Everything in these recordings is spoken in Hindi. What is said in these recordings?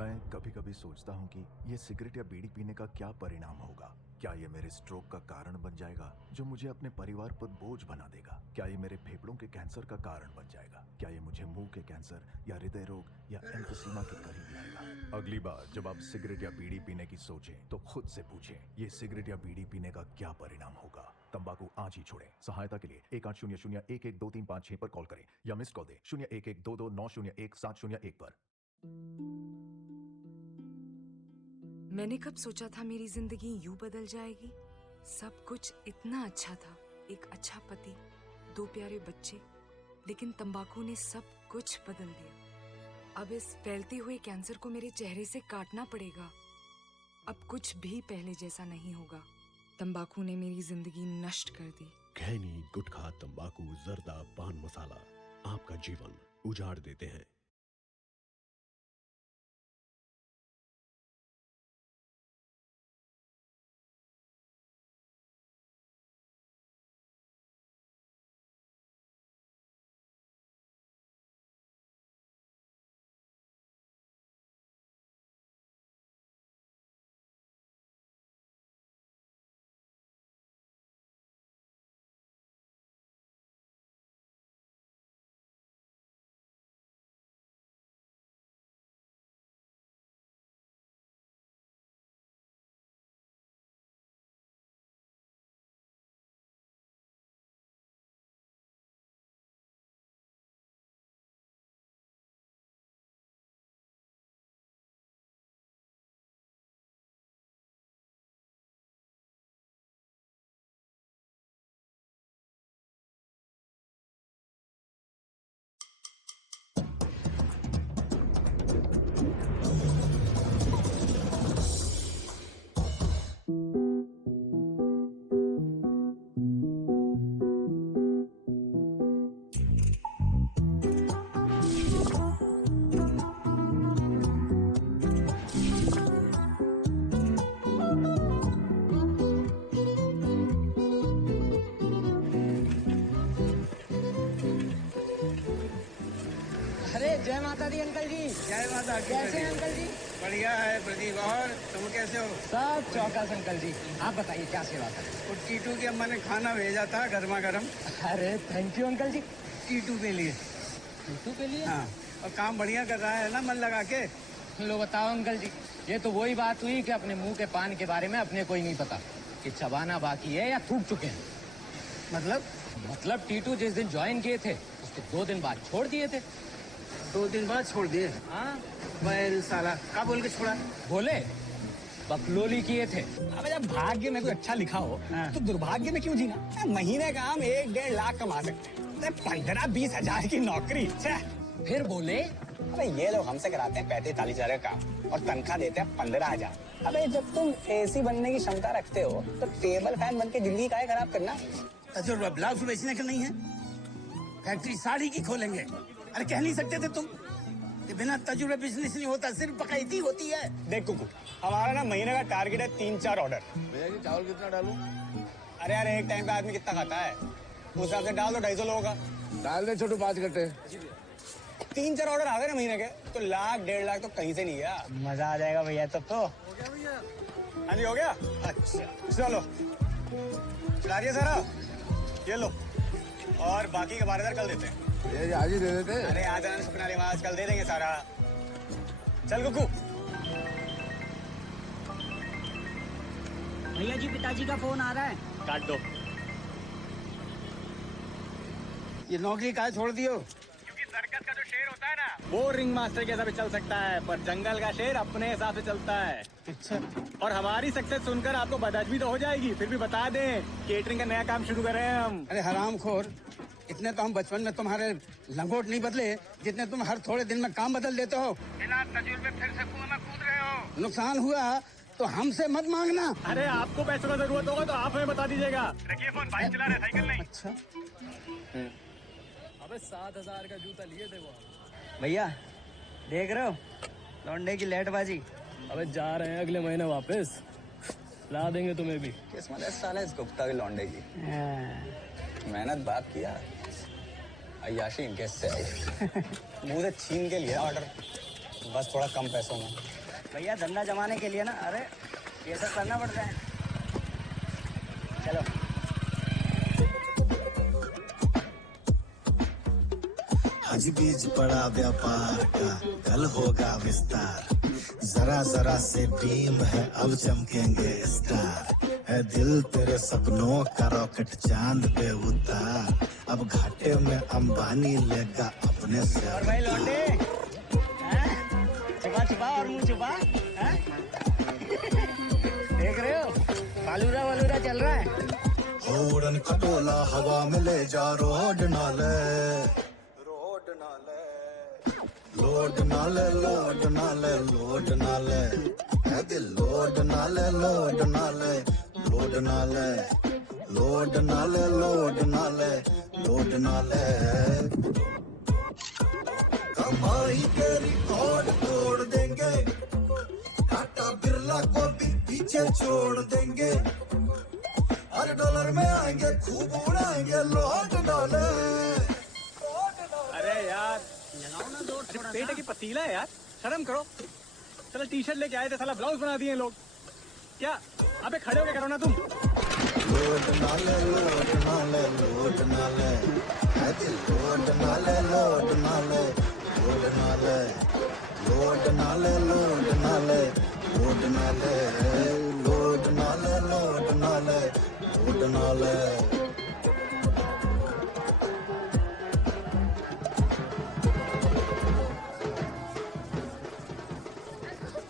मैं कभी कभी सोचता हूँ कि ये सिगरेट या बीड़ी पीने का क्या परिणाम होगा। क्या ये मेरे स्ट्रोक का कारण बन जाएगा जो मुझे अपने परिवार पर बोझ बना देगा? क्या ये मेरे फेफड़ों के कैंसर का कारण बन जाएगा? क्या ये मुझे मुंह के कैंसर या हृदय रोग या एम्फीसीमा के करीब लाएगा? अगली बार जब आप सिगरेट या बीड़ी पीने की सोचें तो खुद से पूछें, ये सिगरेट या बीड़ी पीने का क्या परिणाम होगा? तंबाकू आज ही छोड़ें। सहायता के लिए 1800-112356 पर कॉल करें या मिस कॉल दें 01122901-701 पर। मैंने कब सोचा था मेरी जिंदगी यूं बदल जाएगी। सब कुछ इतना अच्छा था, एक अच्छा पति, 2 प्यारे बच्चे, लेकिन तंबाकू ने सब कुछ बदल दिया। अब इस फैलते हुए कैंसर को मेरे चेहरे से काटना पड़ेगा। अब कुछ भी पहले जैसा नहीं होगा। तंबाकू ने मेरी जिंदगी नष्ट कर दी। खैनी, गुटखा, तंबाकू, जर्दा, पान मसाला आपका जीवन उजाड़ देते हैं। अरे जय माता दी अंकल जी। जय माता की। कैसे हैं अंकल जी? बढ़िया है प्रदीप। और तुम कैसे हो? सब चौकस अंकल जी। आप बताइए क्या सेवा करें? वो टीटू की अम्मा ने खाना भेजा था गर्मा गर्म। अरे थैंक यू अंकल जी। टीटू के लिए। टीटू के लिए? हाँ, और काम बढ़िया कर रहा है ना मन लगा के। लो बताओ अंकल जी, ये तो वही बात हुई कि अपने मुंह के पान के बारे में अपने को ही नहीं पता कि चबाना बाकी है या थूक चुके हैं। मतलब टीटू जिस दिन ज्वाइन किए थे उसके 2 दिन बाद छोड़ दिए थे। 2 दिन बाद छोड़ दिए? हाँ। बैल साला क्या बोल के छोड़ा? बोले बकलोली किए थे। अब जब भाग्य में कोई अच्छा लिखा हो तो दुर्भाग्य में क्यों जीना? महीने का हम 1-1.5 लाख कमा सकते हैं, 15-20 हजार की नौकरी। फिर बोले अबे ये लोग हमसे कराते हैं 35-40 हजार का काम और तनख्वाह देते हैं 15,000। अबे जब तुम एसी बनने की क्षमता रखते हो तो टेबल फैन बन के जिंदगी काहे खराब करना? तजुर्बा ब्लाउज बेचने का नहीं है, फैक्ट्री साड़ी की खोलेंगे। अरे कह नहीं सकते थे तुम कि बिना तजुर्बे बिजनेस नहीं होता, सिर्फ बकैती होती है। देख कुकू, हमारा ना महीने का टारगेट है 3-4 ऑर्डर। भैया जी चावल कितना डालूं? अरे यार एक टाइम पे आदमी कितना खाता है उस हिसाब से डाल दो, 250 लोगों का डाल दे छोटू 5 गट्टे। 3-4 ऑर्डर आ गए ना महीने के तो 1-1.5 लाख तो कहीं से नहीं गया। मजा आ जाएगा भैया तब तो। हो गया भैया? हाँ जी हो गया। अच्छा चलो चला दिया सारा, ये लो, और बाकी का 12,000 कल देते हैं। भैया जी आज ही दे देते। अरे आज आनंद सपना रिवाज कल दे देंगे सारा। चल कुकू। भैया जी पिताजी का फोन आ रहा है। काट दो। ये नौकरी काहे छोड़ दियो? क्योंकि सर्कस का जो शेर होता है ना वो रिंग मास्टर के हिसाब से चल सकता है, पर जंगल का शेर अपने हिसाब से चलता है। अच्छा। और हमारी सक्सेस सुनकर आपको बदहजमी तो हो जाएगी, फिर भी बता दें केटरिंग का नया काम शुरू कर रहे हैं हम। अरे हरामखोर, इतने तो हम बचपन में तुम्हारे लंगोट नहीं बदले जितने तुम हर थोड़े दिन में काम बदल देते हो। बिना तजुर्बे फिर से कुएं में कूद रहे हो। नुकसान हुआ तो हमसे मत मांगना। अरे आपको पैसों का जरूरत होगा तो आप हमें बता दीजिएगा। रखिए फोन, बाइक चला रहे, साइकिल नहीं। अच्छा। अबे 7,000 का जूता लिए थे वो। भैया देख रहे हो लौंडे की लेटबाजी। अबे जा रहे हैं अगले महीने वापस, ला देंगे तुम्हें भी। किस्मत है साले इस गुप्ता के लौंडे की। मेहनत बाप किया, अय्याशी इनके से आई। मुंह से छीन के लिया ऑर्डर। बस थोड़ा कम पैसों में। भैया धंधा जमाने के लिए ना, अरे ये सब करना पड़ता है। चलो। आज बीज पड़ा व्यापार का, कल होगा विस्तार। जरा जरा से बीम है, अब चमकेंगे स्टार। है दिल तेरे सपनों का रॉकेट चांद पे उतार। अब घाटे में अंबानी लेगा अपने से। और भाई लौंडे, छुपा छुपा और मुंह छुपा। देख रहे हो फालूदा वालूदा चल रहा है। उड़न खटोला हवा में ले जा, रोड नाले लोड नाले लोड नाले लोड नाले। है दिल लोड नाले लोड नाले लोड नाले लोड नाले लोड नाले लोड नाले। कमाई के रिकॉर्ड तोड़ देंगे, टाटा बिरला को भी पीछे छोड़ देंगे। हर डॉलर में आएंगे, खूब उड़ाएंगे लोड नाले। अरे यार पेट की पतीला है यार, शर्म करो। चलो टी शर्ट लेके आए थे, साला ब्लाउज बना दिए लोग। क्या अबे खड़े होके करो ना तुम। लोड नाले लोड नाले लोड नाले। लोड नाले लोड नाले लोड नाले लोड नाले लोड नाले लोड नाले लोड नाले लोड नाले लोड नाले।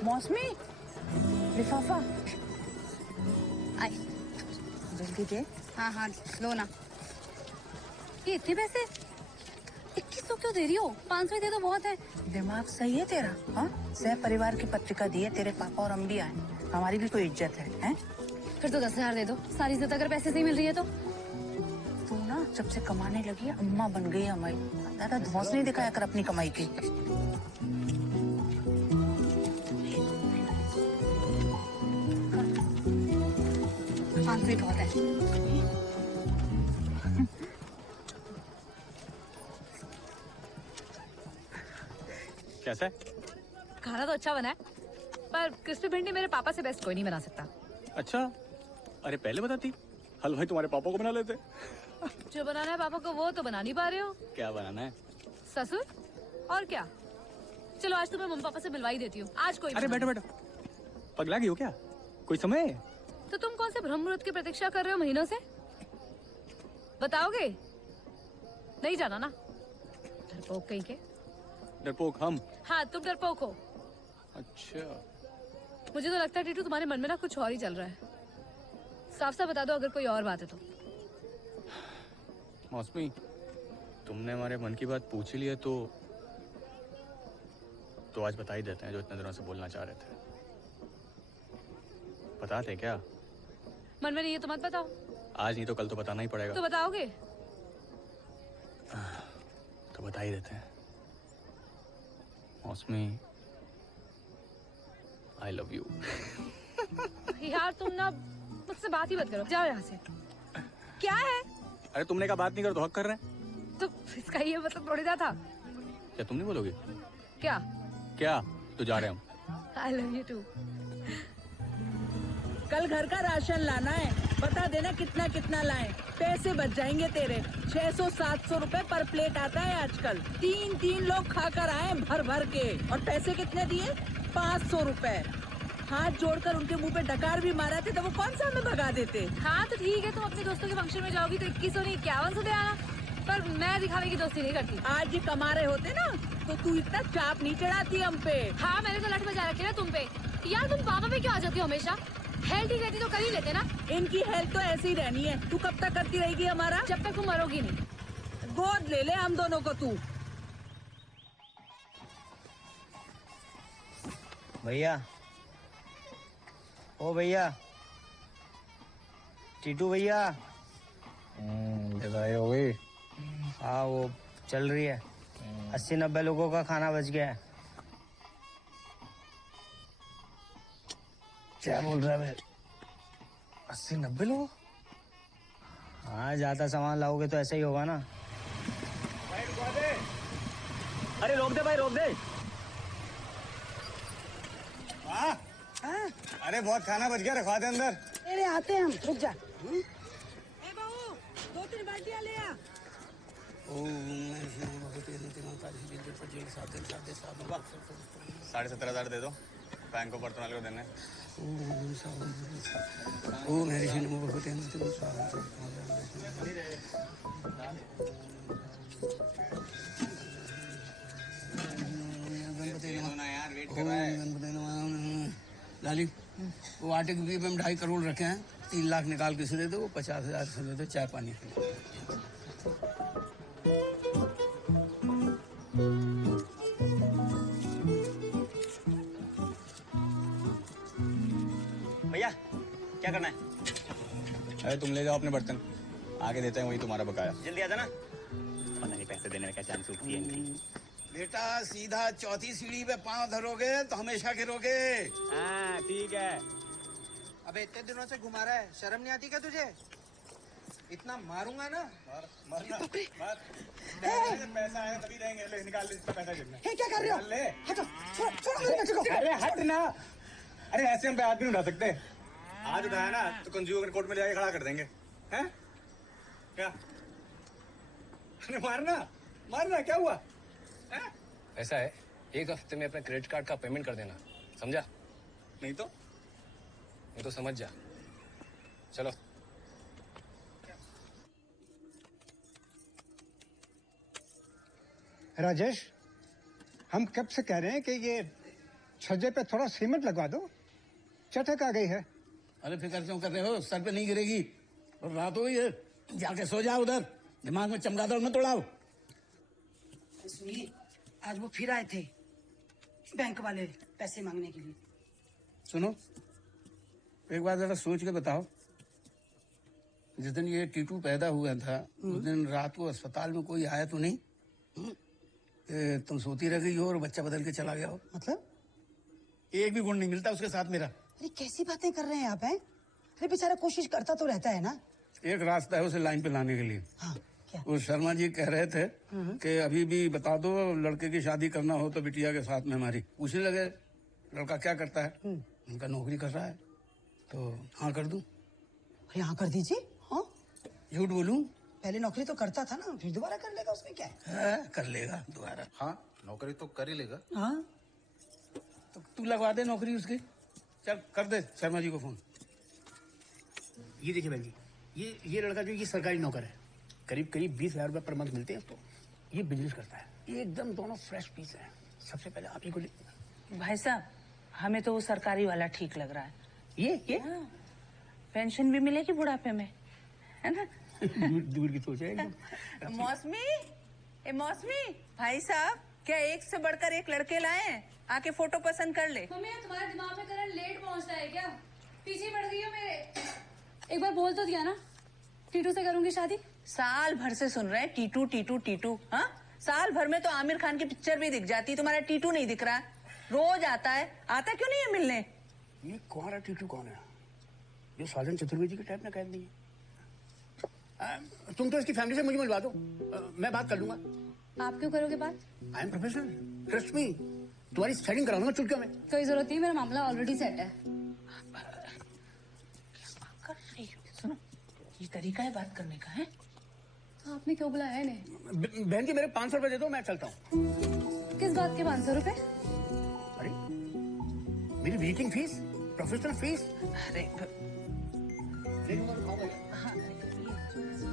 मौसमी लिफाफा आई जल्दी दे। हाँ हाँ लो ना। ये इतने पैसे 2100 क्यों दे रही हो? 500 ही दे दो, बहुत है। दिमाग सही है तेरा? हाँ, सह परिवार की पत्रिका दी है, तेरे पापा और हम भी आए, हमारी भी कोई इज्जत है? फिर तो 10,000 दे दो। सारी इज्जत अगर पैसे से ही मिल रही है तो। तू ना जब से कमाने लगी है, अम्मा बन गई है हमारी। ज्यादा धौंस नहीं दिखाया कर अपनी कमाई की। बहुत है। कैसा है? खाना तो अच्छा बना है, पर क्रिस्पी भिंडी मेरे पापा से बेस्ट कोई नहीं बना सकता। अच्छा, अरे पहले बताती, हलवाई तुम्हारे पापा को बना लेते। जो बनाना है पापा को वो तो बना नहीं पा रहे हो। क्या बनाना है? ससुर और क्या। चलो आज तो मैं मम्मी पापा से मिलवा ही देती हूँ। आज कोई। अरे बैठो बैठो, पगला गई हो क्या? कोई समय है? तो तुम कौन से ब्रह्म मुहूर्त की प्रतीक्षा कर रहे हो महीनों से? बताओगे? नहीं जाना ना? डरपोक कहीं के। डरपोक हम? हाँ तुम डरपोक हो। अच्छा। मुझे तो लगता है टीटू तुम्हारे मन में ना कुछ और ही चल रहा है। साफ साफ बता दो अगर कोई और बात है तो। मौसमी, तुमने हमारे मन की बात पूछ ही ली है तो आज बता ही देते हैं जो इतने दिनों से बोलना चाह रहे थे। बताते क्या? मन में नहीं है तो मत बताओ। आज नहीं तो कल तो बताना ही पड़ेगा। तो बताओगे? तो बता ही देते हैं। मौसमी, आई लव यू। यार तुम ना मुझसे बात ही मत करो, जाओ यहाँ से। क्या है? अरे तुमने कहा बात नहीं कर तो हक कर रहे हैं। तो इसका ये मतलब थोड़ी ना था। क्या तुम नहीं बोलोगे? क्या? क्या? तो जा रहे हम। I love you too. कल घर का राशन लाना है, बता देना कितना कितना लाएं। पैसे बच जाएंगे तेरे। 600-700 रुपए पर प्लेट आता है आजकल। 3 लोग खाकर आए भर भर के। और पैसे कितने दिए? 500 रुपए। हाथ जोड़कर उनके मुंह पे डकार भी मारा थे तो वो कौन सा हमें भगा देते। हाँ तो ठीक है, तुम अपने दोस्तों के फंक्शन में जाओगी तो 2100 नहीं 5100 दे आना। पर मैं दिखावे की दोस्ती नहीं करती। आज ये कमा रहे होते ना तो तू इतना चाप नहीं चढ़ाती हम पे। हाँ मैंने तो लठ बजा रखी ना तुम पे। यार तुम पापा पे क्यों आ जाती हो हमेशा? हेल्थ ठीक रहती तो कर ही लेते ना। इनकी हेल्थ तो ऐसी ही रहनी है। तू कब तक करती रहेगी हमारा? जब तक तुम मरोगी नहीं। गोद ले ले हम दोनों को तू। भैया, ओ भैया, टीटू भैया। हो गई। हाँ वो चल रही है। 80-90 लोगों का खाना बच गया है। क्या बोल रहा है? 80-90 लोग? हाँ ज्यादा सामान लाओगे तो ऐसा ही होगा ना। अरे रोक दे भाई, रोक दे। अरे बहुत खाना बच गया, रखवा दे अंदर। अरे आते हैं हम, रुक जा। ए बहू, 2-3 बाल्टियां ले आ। 17,500 दे दो, बैंक को पर्सनल को देने। लाली, वो आटे के बीच में 2.5 करोड़ रखे हैं, 3 लाख निकाल के दे दो, 50,000 से दे दो चाय पानी के लिए। भैया क्या करना है? अरे तुम ले जाओ अपने बर्तन, आगे देते हैं वही तुम्हारा बकाया। जल्दी आ जाना, वरना नहीं पैसे देने का चांस उठती है इनकी। बेटा सीधा चौथी सीढ़ी पे पांव धरोगे तो हमेशा गिरोगे। हाँ ठीक है। अबे इतने दिनों से घुमा रहा है, शर्म नहीं आती क्या तुझे? इतना मारूंगा ना। पैसा आया तभी देंगे, ले निकाल ले इसका पैसा। क्या कर रहे हो? ले हटो, छोड़ो मेरे बच्चे को। अरे हट ना, अरे ऐसे हम पे हाथ भी नहीं उठा सकते। आज उठाया ना तो कंज्यूमर कोर्ट में जाके खड़ा कर देंगे, हैं? क्या? अरे मारना मारना, क्या हुआ? ऐसा है, 1 हफ्ते में अपने क्रेडिट कार्ड का पेमेंट कर देना, समझा? नहीं तो समझ जा। चलो। राजेश, हम कब से कह रहे हैं कि ये छज्जे पे थोड़ा सीमेंट लगवा दो, चटक आ गई है। अरे फिक्र क्यों कर रहे हो, सर पे नहीं गिरेगी। और रात हो गई है, जाके सो जाओ उधर, दिमाग में चमगादड़ मत उड़ाओ। सुनिए, आज वो फिर आए थे बैंक वाले पैसे मांगने के लिए। सुनो, एक बार जरा सोच के बताओ, जिस दिन ये टीटू पैदा हुआ था उस दिन रात को अस्पताल में कोई आया तो नहीं? तुम सोती रह गई हो और बच्चा बदल के चला गया हो। मतलब? एक भी गुण नहीं मिलता उसके साथ मेरा। अरे कैसी बातें कर रहे हैं आप? हैं? अरे बेचारा कोशिश करता तो रहता है ना। एक रास्ता है उसे लाइन पे लाने के लिए। हाँ, क्या? वो शर्मा जी कह रहे थे कि अभी भी बता दो, लड़के की शादी करना हो तो बिटिया के साथ में हमारी। पूछने लगे लड़का क्या करता है, उनका नौकरी कर रहा है, तो हाँ कर दूं। अरे हाँ कर दीजिए। हाँ झूठ बोलूं? पहले नौकरी तो करता था ना, फिर दोबारा कर लेगा, उसमें क्या है? कर लेगा दोबारा। हाँ नौकरी तो कर ही लेगा। हाँ तो तू लगवा दे नौकरी उसकी। चल कर दे शर्मा जी को फोन। ये देखिए बहन जी, ये लड़का जो ये सरकारी नौकर है, करीब 20,000 रुपए पर मंथ मिलते हैं। तो ये बिजनेस करता है, एकदम दोनों फ्रेश पीस है। सबसे पहले आप ही को भाई साहब, हमें तो वो सरकारी वाला ठीक लग रहा है। ये पेंशन भी मिलेगी बुढ़ापे में, है ना? दूर की सोच है एकदम। मौसमी भाई साहब, क्या एक से बढ़कर एक लड़के लाए हैं? आके फोटो पसंद कर ले। मम्मी तुम्हारे दिमाग में करंट लेट पहुंचता है क्या? पीछे पड़ गई हो मेरे। एक बार बोल तो दिया ना, टीटू से करूंगी शादी। साल भर से सुन रहे हैं टीटू टीटू टीटू। हाँ, साल भर में तो आमिर खान की पिक्चर भी दिख जाती, तुम्हारा टीटू नहीं दिख रहा। रोज आता है, आता क्यों नहीं है मिलने? ये कौन है टीटू? कौन है जो साजन चतुर्वेदी के टाइप में कह दी है? तुम तो इसकी फैमिली से मुझे मिलवा दो, मैं बात कर लूंगा। आप क्यों करोगे बात? I am professional, trust me. तुम्हारी सेटिंग कराऊंगा चुटकियों में। कोई जरूरत नहीं, मेरा मामला ऑलरेडी सेट है। कर रही हो? सुनो, ये तरीका है बात करने का है? तो आपने क्यों बुलाया है इन्हें? बहन जी मेरे 500 रुपए दे दो, मैं चलता हूँ। किस बात के 500 रुपए? अरे मेरी विजिटिंग फीस, प्रोफेशनल फीस। अरे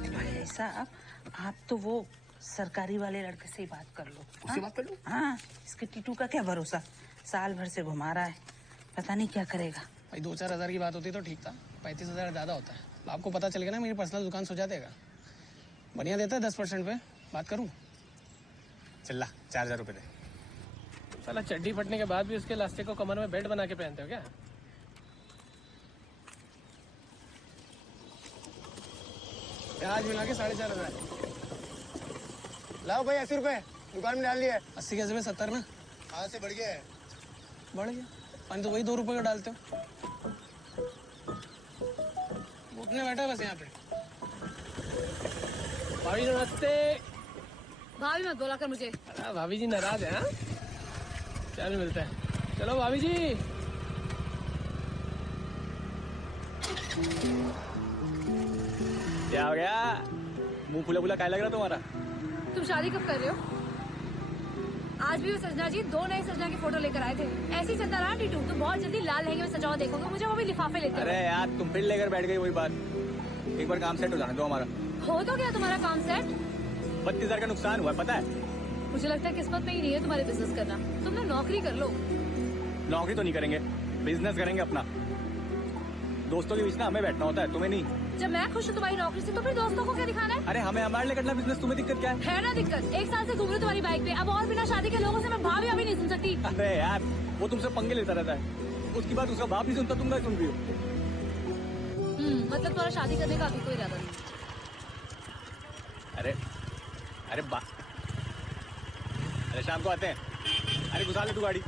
भाई साहब, आप तो वो सरकारी वाले लड़के से ही बात कर लो। उससे बात कर लो? हाँ, इसके टीटू का क्या भरोसा, साल भर से घुमा रहा है, पता नहीं क्या करेगा। भाई 2-4 हज़ार की बात होती तो ठीक था, 35,000 ज़्यादा होता है। आपको पता चल गया ना, मेरी पर्सनल दुकान सुझा देगा। बढ़िया देता है 10% पे, बात करूँ? चल 4,000 रुपए दे। साला चड्डी फटने के बाद भी उसके इलास्टिक को कमर में बेल्ट बना के पहनते हो क्या? आज मिला के 4,500। लाओ भाई 80 रुपए दुकान में डाल दिया। 80 कैसे में 70 ना? आज से बढ़ गया है। बढ़ गया? पानी तो वही 2 रुपए का डालते हो। उठने बैठा बस यहाँ पे। भाभी नमस्ते। भाभी मत बोला कर मुझे। भाभी जी नाराज है? हाँ, चल मिलते हैं। चलो भाभी जी। क्या हो गया? मुंह फुला फुला काय लग रहा तुम्हारा? तुम शादी कब कर रहे हो? आज भी वो सजना जी 2 नए सजना की फोटो लेकर आए थे। ऐसे ही चलता रहा टीटू, तो बहुत जल्दी लाल लहंगे में सजाओ देखोगे मुझे, वो भी लिफाफे लेते। अरे यार तुम फिर लेकर बैठ गई वही बात। एक बार काम सेट हो जाने दो हमारा। हो तो गया तुम्हारा काम सेट? 32,000 का नुकसान हुआ पता है? मुझे लगता है किस्मत में ही नहीं है तुम्हारे बिजनेस करना। तुम ना नौकरी कर लो। नौकरी तो नहीं करेंगे, बिजनेस करेंगे अपना। दोस्तों के बीच ना हमें बैठना होता है, तुम्हें नहीं। जब मैं खुश हूँ तुम्हारी नौकरी से तो फिर दोस्तों को क्या दिखाना है? अरे हमें हमारे लिए करना बिजनेस, तुम्हें दिक्कत क्या है ना दिक्कत। 1 साल से घूम रही हूँ तुम्हारी बाइक पे, अब और बिना शादी के लोगों से मैं भाभी अभी नहीं सुन सकती। अरे यार वो तुमसे पंगे लेता रहता है, उसकी बात उसका बाप नहीं सुनता, तुम क्या सुन रही हो? मतलब तुम्हारा शादी करने का अभी कोई इरादा नहीं? अरे अरे अरे शाम को आते हैं। अरे घुसा ले तू गाड़ी।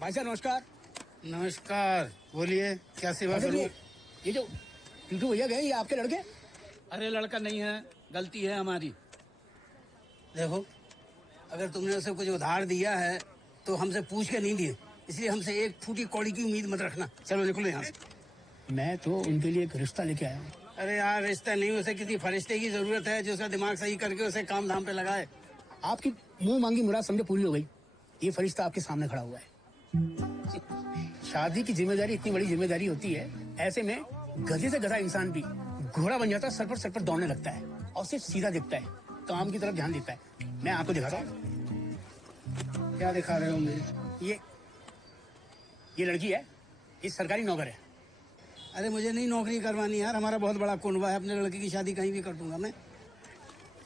भाई साहब नमस्कार। नमस्कार, बोलिए क्या सेवा करूं? ये जो टीटू भैया गए ये आपके लड़के? अरे लड़का नहीं है, गलती है हमारी। देखो, अगर तुमने उसे कुछ उधार दिया है तो हमसे पूछ के नहीं दिए, इसलिए हमसे एक फूटी कौड़ी की उम्मीद मत रखना। चलो निकलो यहाँ से। मैं तो उनके लिए एक रिश्ता लेके आया हूँ। अरे यार रिश्ता नहीं, उसे किसी फरिश्ते की जरूरत है जो उसका दिमाग सही करके उसे काम धाम पे लगाए। आपकी मुंह मांगी मुराद समझे पूरी हो गई। ये फरिश्ता आपके सामने खड़ा हुआ है। शादी की जिम्मेदारी इतनी बड़ी जिम्मेदारी होती है, ऐसे में गधे से गधा इंसान भी घोड़ा बन जाता है, सर पर दौड़ने लगता है और सिर्फ सीधा दिखता है, काम की तरफ ध्यान देता है। मैं आपको दिखाता हूँ। क्या दिखा रहे हो मुझे? ये लड़की है, ये सरकारी नौकर है। अरे मुझे नहीं नौकरी करवानी यार, हमारा बहुत बड़ा कुंबा है, अपने लड़के की शादी कहीं भी कर दूंगा मैं।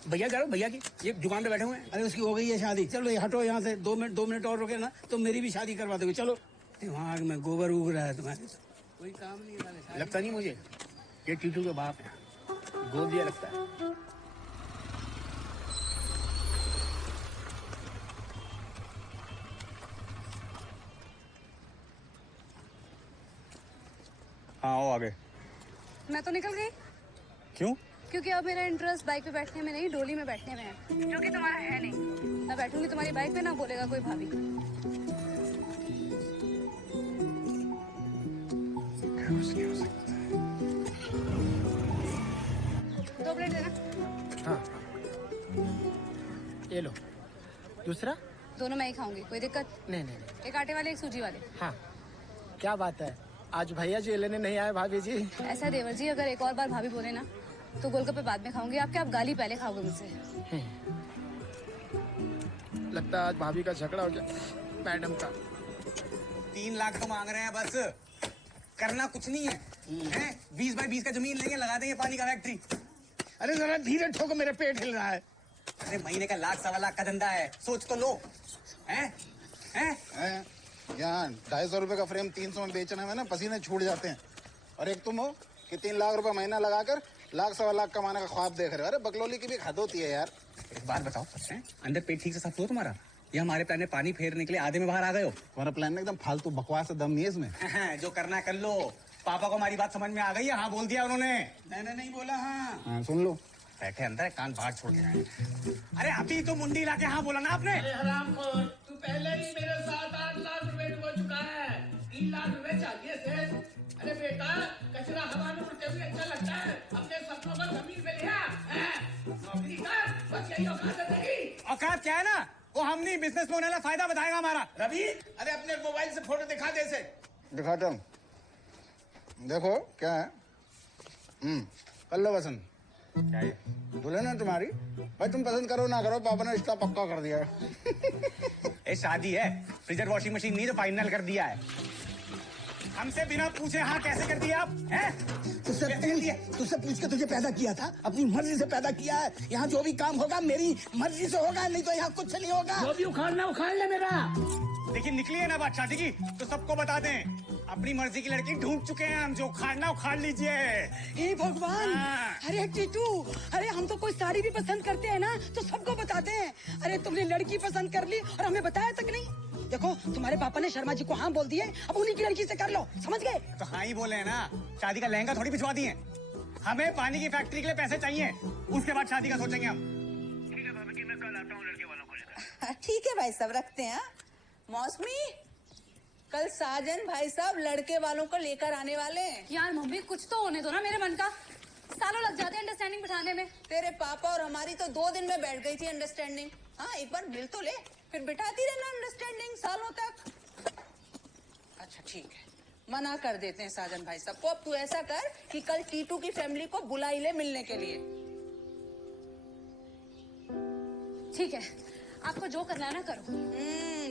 भैया कह रहा हूँ, भैया की ये दुकान पे बैठे हुए हैं। अरे उसकी हो गई है शादी। चलो ये हटो यहाँ से, 2 मिनट और रुके ना तो मेरी भी शादी करवा दोगे। चलो, दिमाग में गोबर उग रहा है तुम्हारे, कोई काम नहीं है। लगता नहीं मुझे ये टीटू के बाप है, गोद दिया लगता है। हाँ आओ आगे। मैं तो निकल गई। क्यों? क्योंकि अब मेरा इंटरेस्ट बाइक पे बैठने में नहीं, डोली में बैठने में है, जो कि तुम्हारा है नहीं। मैं बैठूंगी तुम्हारी बाइक पे, ना बोलेगा कोई भाभी। 2 प्लेट देना। हाँ ये लो। दूसरा? दोनों मैं ही खाऊंगी, कोई दिक्कत? नहीं। एक आटे वाले, एक सूजी वाले। हाँ क्या बात है, आज भैया जी लेने नहीं आए भाभी जी? ऐसा देवर जी, अगर एक और बार भाभी बोले ना तो गोलगप्पे बाद में खाऊंगी आपके, आप गाली पहले खाओगे मुझसे। लगता है आज भाभी का झगड़ा हो गया मैडम का। 3 लाख तो मांग रहे हैं, बस करना कुछ नहीं है, 20 बाय 20 का जमीन लेंगे, लगा देंगे पानी का फैक्ट्री। अरे जरा धीरे ठोको, मेरे पेट हिल रहा है। अरे महीने का 1 लाख 1.25 लाख का धंधा है, सोच तो लो। हैं? यहाँ 250 रुपए का फ्रेम 300 में बेचने में ना पसीने छूट जाते हैं, और एक तुम हो कि 3 लाख रुपए महीना लगाकर 1 लाख 1.25 लाख कमाने का ख्वाब देख रहे हो। अरे बकलोली की भी हद होती है यार। एक बात बताओ, अंदर पेट ठीक से साफ हुआ तुम्हारा? ये हमारे प्लान में पानी फेरने के लिए आधे में बाहर आ गए हो? तुम्हारा प्लान में एकदम फालतू बकवास दम नहीं है इसमें। जो करना कर लो। पापा को हमारी बात समझ में आ गई है? हाँ बोल दिया उन्होंने। मैंने नहीं बोला। हाँ सुन लो। बैठे अंदर, कान बाहर छोड़ के आए। अरे अभी तो मुंडी लाके हाँ बोला ना आपने। अरे हरामखोर, तू पहले ही मेरे 7-8 लाख रुपए डुबो चुका है, 3 लाख रुपए चाहिए थे। अरे बेटा, कचरा हवा में उड़ते हुए अच्छा लगता है, अपने सपनों पर जमीन पे लिया। नौकरी कर, बस यही औकात है। औकात क्या है ना, वो हम नहीं, बिजनेस में होने वाला फायदा बताएगा हमारा। रवि, अरे अपने मोबाइल से फोटो दिखा दे इसे। दिखाता हूँ, देखो क्या है। कर लो बसन। क्या है? दुल्हन है तुम्हारी भाई, तुम पसंद करो ना करो, पापा ने रिश्ता पक्का कर दिया है। ए शादी है, फ्रीजर वॉशिंग मशीन नहीं तो फाइनल कर दिया है। हमसे बिना पूछे हाँ कैसे कर दिया आप? तुझसे पूछ के तुझे पैदा किया था, अपनी मर्जी से पैदा किया है। यहाँ जो भी काम होगा मेरी मर्जी से होगा, नहीं तो यहाँ कुछ नहीं होगा। जो भी उखाड़ना उखाड़ ले मेरा। देखिए निकली है ना बात शादी की, तो सबको बता दें अपनी मर्जी की लड़की ढूंढ चुके हैं हम, जो उखाड़ना उखाड़ लीजिए। हे भगवान, अरे टीटू, अरे हम तो कोई साड़ी भी पसंद करते हैं ना तो सबको बताते हैं। अरे तुमने लड़की पसंद कर ली और हमें बताया तक नहीं। देखो तुम्हारे पापा ने शर्मा जी को हाँ बोल दिए, अब उन्हीं की लड़की से कर लो, समझ गए? तो हाँ ही बोले हैं ना, शादी का लहंगा थोड़ी भिजवा दिए। हमें पानी की फैक्ट्री के लिए पैसे चाहिए, उसके बाद शादी का सोचेंगे हम। ठीक है भाभी जी, मैं कल आता हूँ लड़के वालों को लेकर। ठीक है भाई साहब, रखते हैं। मौसमी, कल साजन भाई साहब लड़के वालों को लेकर आने वाले हैं। यार मम्मी कुछ तो होने दो ना मेरे मन का, सालों लग जाते हैं अंडरस्टैंडिंग बिठाने में। तेरे पापा और हमारी तो 2 दिन में बैठ गई थी अंडरस्टैंडिंग। हाँ एक बार मिल तो ले, फिर बिठाती रहना अंडरस्टैंडिंग सालों तक। अच्छा ठीक है, मना कर देते हैं साजन भाई साहब को। अब तू ऐसा कर कि कल टीटू की फैमिली को बुला ही ले मिलने के लिए। ठीक है, आपको जो करना है ना करो।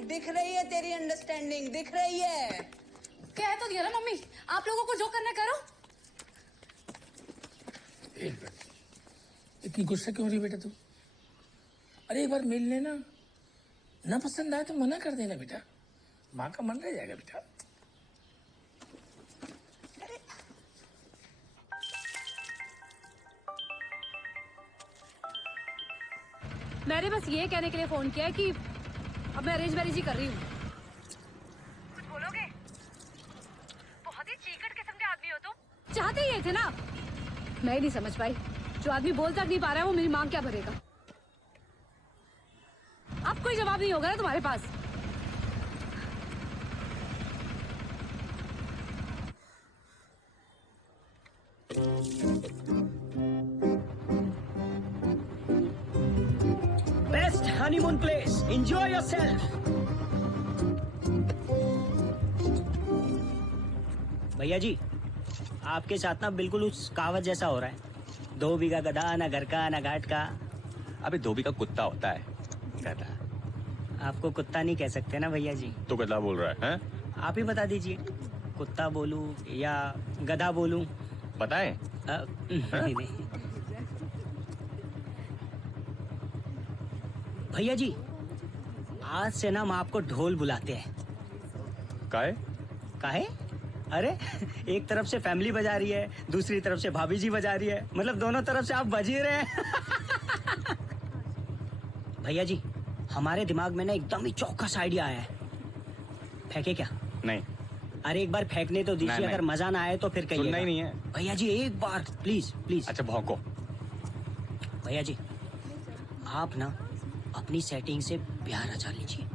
दिख रही है तेरी अंडरस्टैंडिंग, दिख रही है। कह तो दिया ना मम्मी, आप लोगों को जो करना है करो। एक मिनट, इतनी गुस्सा क्यों हो रही बेटा तू? अरे एक बार मिल लेना, ना पसंद आए तो मना कर देना बेटा, माँ का मन रह जाएगा बेटा। मैंने बस ये कहने के लिए फोन किया है कि अब मैं अरेंज मैरिज ही कर रही हूँ। कुछ बोलोगे? बहुत ही चीकट किस्म के आदमी हो तुम। चाहते ही ये थे ना? मैं ही नहीं समझ पाई, जो आदमी बोल तक नहीं पा रहा है वो मेरी मांग क्या भरेगा? अब कोई जवाब नहीं होगा ना तुम्हारे पास? Best honeymoon place. Enjoy yourself. भैया जी, आपके साथ ना बिल्कुल उस कहावत जैसा हो रहा है, 2 बीघा गधा, ना घर का ना घाट का। अबे 2 बीघा कुत्ता होता है, गधा। आपको कुत्ता नहीं कह सकते ना भैया जी। तो गधा बोल रहा है, हैं? आप ही बता दीजिए, कुत्ता बोलूं या गधा बोलूं? बताएं? नहीं नहीं भैया जी, आज से ना हम आपको ढोल बुलाते हैं। काहे? काहे? अरे एक तरफ से फैमिली बजा रही है, दूसरी तरफ से भाभी जी बजा रही है, मतलब दोनों तरफ से आप बज ही रहे हैं। भैया जी, हमारे दिमाग में ना एकदम ही चौकस आइडिया आया है। फेंके क्या? नहीं। अरे एक बार फेंकने तो दीजिए, अगर मजा ना आए तो फिर कहिएगा। सुनना ही नहीं है भैया जी, एक बार प्लीज प्लीज। अच्छा भौंको। भैया जी, आप ना अपनी सेटिंग से बिहार रचा लीजिए।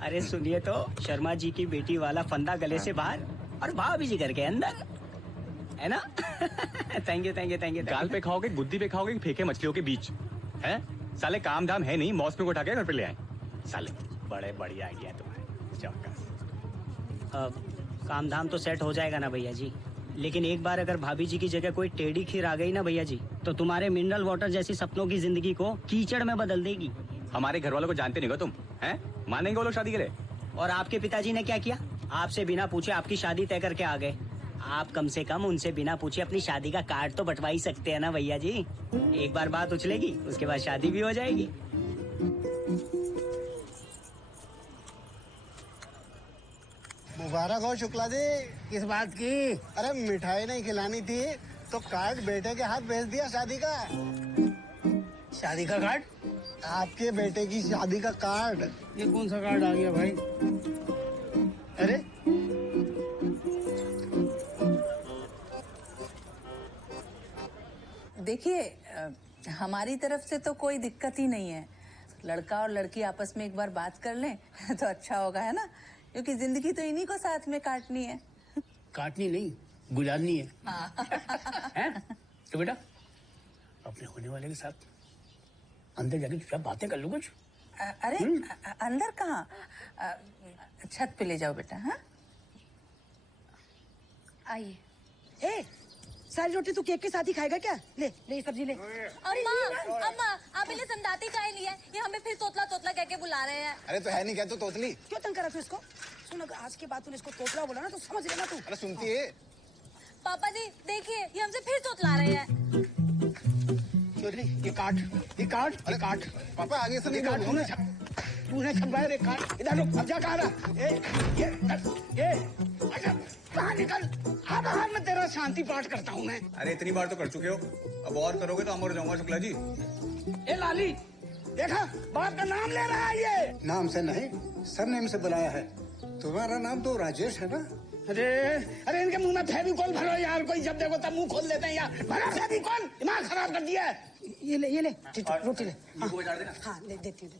अरे सुनिए तो, शर्मा जी की बेटी वाला फंदा गले से बाहर और भाभी जी करके अंदर, है ना? Thank you thank you thank you. गाल पे खाओगे, गुद्दी पे खाओगे, फेंके मछलियों के बीच हैं? साले काम धाम है नहीं, मौसमी को उठा के घर पे ले आए साले। बड़े बढ़िया आइडिया तुम्हारे, चौकस। काम धाम तो सेट हो जाएगा ना भैया जी, लेकिन एक बार अगर भाभी जी की जगह कोई टेढ़ी खीर आ गई ना भैया जी, तो तुम्हारे मिनरल वाटर जैसी सपनों की जिंदगी को कीचड़ में बदल देगी। हमारे घर वालों को जानते नहीं हो तुम, हैं? मानेंगे वो लोग शादी के लिए? और आपके पिताजी ने क्या किया? आपसे बिना पूछे आपकी शादी तय करके आ गए। आप कम से कम उनसे बिना पूछे अपनी शादी का कार्ड तो बंटवा ही सकते हैं ना भैया जी। एक बार बात उछलेगी, उसके बाद शादी भी हो जाएगी। मुबारक हो शुक्ला जी। किस बात की? अरे मिठाई नहीं खिलानी थी तो कार्ड बेटे के हाथ भेज दिया शादी का। शादी का कार्ड? आपके बेटे की शादी का कार्ड। ये कौन सा कार्ड आ गया भाई? अरे देखिए, हमारी तरफ से तो कोई दिक्कत ही नहीं है। लड़का और लड़की आपस में एक बार बात कर लें तो अच्छा होगा, है ना? क्योंकि जिंदगी तो इन्हीं को साथ में काटनी है। काटनी नहीं, गुजारनी है। हैं? तो बेटा अपने होने वाले के साथ अंदर जाके चुपचाप बातें कर लो कुछ। अरे अंदर कहाँ, छत पे ले जाओ बेटा। हाँ आइए। ए सारी रोटी तू केक के साथ ही खाएगा क्या? ले ले सब्जी ले। अम्मा अम्मा आप इन्हें समझाती काहे नहीं है? ये हमें फिर तोतला तोतला कह के बुला रहे हैं। अरे तो है नहीं क्या तू तोतली? क्यों तंग करा तू इसको? सुन, अगर आज के बाद तूने इसको तोतला बोला ना तो समझ लेना तू। अरे सुनती है? पापा जी देखिए ये हमसे फिर तोतला रहे हैं। ये काट पापा आगे से नहीं काट। तूने छपवाया रे काट। इधर रुक, अब जा कहाँ रहा? ये कहाँ निकल? अब हाथ में तेरा शांति पाठ करता हूँ मैं। अरे इतनी बार तो कर चुके हो, अब और करोगे तो अमर हो जाऊंगा शुक्ला जी। ए लाली, देखा बाप का नाम ले रहा है ये। नाम से नहीं, सरनेम से बुलाया है। तुम्हारा नाम तो राजेश है ना? अरे इनके मुंह में फेविकॉल भरो यार, कोई जब देखो तब मुंह खोल देते हैं यार। भरा फेविकॉल, दिमाग खराब कर दिया है। ये ले रोटी ले। हाँ ले देती हूँ।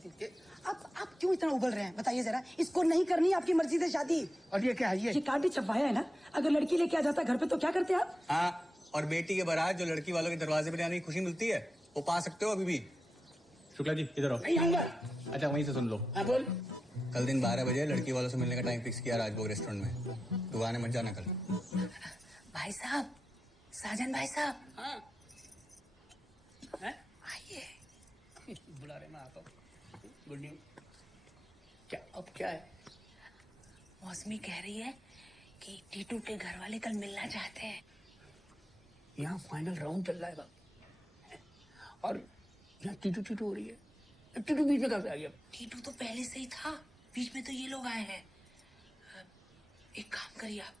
आप क्यों इतना उबल रहे हैं? बताइए जरा। इसको नहीं करनी आपकी मर्जी से शादी। और ये क्या है? ये कार्ड भी छपवाया है ना? अगर लड़की लेके आ जाता घर पे तो क्या करते आप? हाँ, और बेटी के बारात जो लड़की वालों के दरवाजे पे आने की खुशी मिलती है वो पा सकते हो अभी भी। शुक्ला जी इधर आओ। नहीं आऊंगा। अच्छा वहीं से सुन लो। हाँ बोल। कल दिन 12 बजे लड़की वालों से मिलने का टाइम फिक्स किया राजभोग रेस्टोरेंट में। तू आने मत जाना कल। भाई साहब, साजन भाई साहब। हाँ। आइए। बुलारे में आता हूँ। Good news. क्या अब क्या है? मौसमी कह रही है कि टीटू के घर वाले कल मिलना चाहते हैं। यहाँ फाइनल राउंड चल रहा है बाप। और यहाँ टीटू हो रही है। टीटू बीच में कब आ गया? टीटू तो पहले से ही था, बीच में तो ये लोग आए हैं। एक काम करिए आप,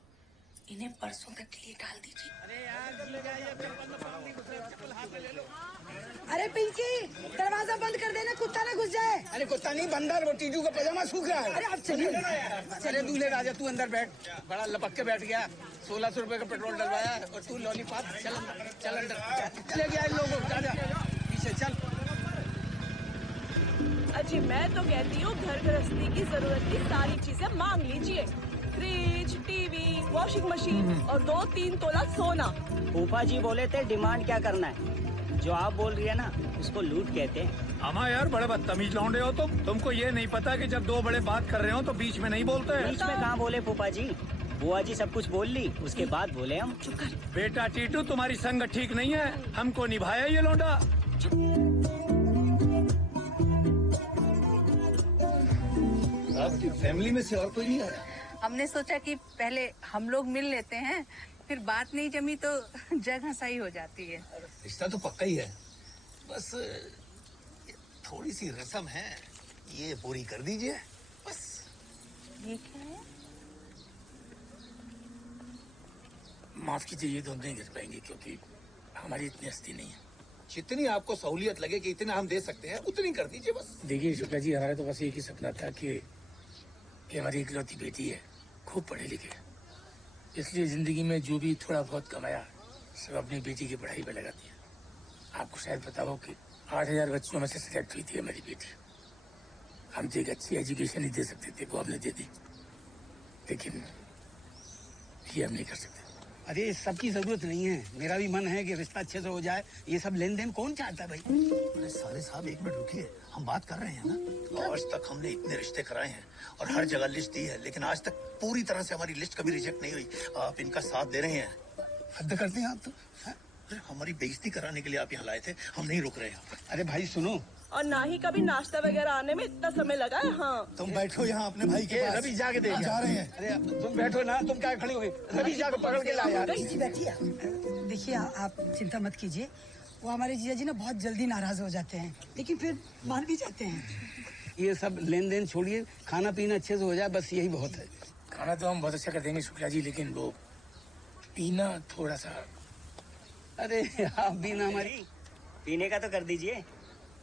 इन्हें परसों तक के लिए टाल दीजिए। अरे पिंकी, दरवाजा बंद कर देना, कुत्ता ना घुस जाए। अरे कुत्ता नहीं, बंदर। वो टीटू का पजामा सूख रहा है। अरे आप चलिए। अरे दूल्हे राजा तू अंदर बैठ। बड़ा लपक के बैठ गया। 1600 रुपए का पेट्रोल डलवाया और तू लॉलीपॉप। चल अंदर। चले गया इन लोगों को। पीछे चल। अजी मैं तो कहती हूँ घर गृहस्थी की जरूरत की सारी चीजें मांग लीजिए। फ्रिज, टीवी, वॉशिंग मशीन और 2-3 तोला सोना। फूफा जी बोले थे डिमांड क्या करना है। जो आप बोल रही है ना उसको लूट कहते हैं। अमा यार बड़े बदतमीज लौंडे हो तुमको ये नहीं पता कि जब दो बड़े बात कर रहे हो तो बीच में नहीं बोलते हैं। बीच में कहाँ बोले फूफा जी, बुआ जी सब कुछ बोल ली उसके बाद बोले हम। बेटा टीटू तुम्हारी संगत ठीक नहीं है, हमको निभाया ये लौंडा। आपकी फैमिली में से और कोई नहीं आया? हमने सोचा कि पहले हम लोग मिल लेते हैं, फिर बात नहीं जमी तो जगह सही हो जाती है। रिश्ता तो पक्का ही है, बस थोड़ी सी रस्म है, ये पूरी कर दीजिए बस। ये क्या है? माफ कीजिए, ये तो हम नहीं कर पाएंगे क्योंकि हमारी इतनी हस्ती नहीं है। जितनी आपको सहूलियत लगे कि इतना हम दे सकते हैं उतनी कर दीजिए बस। देखिए शुक्ला जी, हमारा तो बस एक ही सपना था कि हमारी इकलौती बेटी है, खूब पढ़े लिखे, इसलिए जिंदगी में जो भी थोड़ा बहुत कमाया सब अपनी बेटी की पढ़ाई पे लगा दिया। आपको शायद पता हो कि 8000 बच्चों में से सिलेक्ट हुई थी हमारी बेटी। हम तो एक अच्छी एजुकेशन ही दे सकते थे, वो हमने दे दी, लेकिन ये हम नहीं कर सकते। अरे सबकी जरूरत नहीं है, मेरा भी मन है कि रिश्ता अच्छे से हो जाए। ये सब लेन देन कौन चाहता है भाई? अरे साले साहब एक मिनट रुकिए, हम बात कर रहे हैं ना। आज तक हमने इतने रिश्ते कराए हैं और हर जगह लिस्ट दी है, लेकिन आज तक पूरी तरह से हमारी लिस्ट कभी रिजेक्ट नहीं हुई। आप इनका साथ दे रहे हैं। हद करते हैं आप तो। अरे हमारी बेइज्जती कराने के लिए आप यहाँ लाए थे, हम नहीं रुक रहे हैं। अरे भाई सुनो, और ना ही कभी नाश्ता वगैरह आने में इतना समय लगा है। हाँ तुम बैठो यहाँ अपने भाई के पास। रवि जाके दे जा रहे हैं। अरे तुम बैठो ना, तुम क्या खड़ी हो गई? रवि जाके पकड़ के ला यार। बैठिए। देखिए आप चिंता मत कीजिए, वो हमारे जीजा जी ना बहुत जल्दी नाराज हो जाते हैं, लेकिन फिर मान भी जाते हैं। ये सब लेन देन छोड़िए, खाना पीना अच्छे से हो जाए, बस यही बहुत है। खाना तो हम बहुत अच्छा कर देंगे शुक्ला जी, लेकिन वो पीना थोड़ा सा। अरे आप भी ना हमारी पीने का तो कर दीजिए।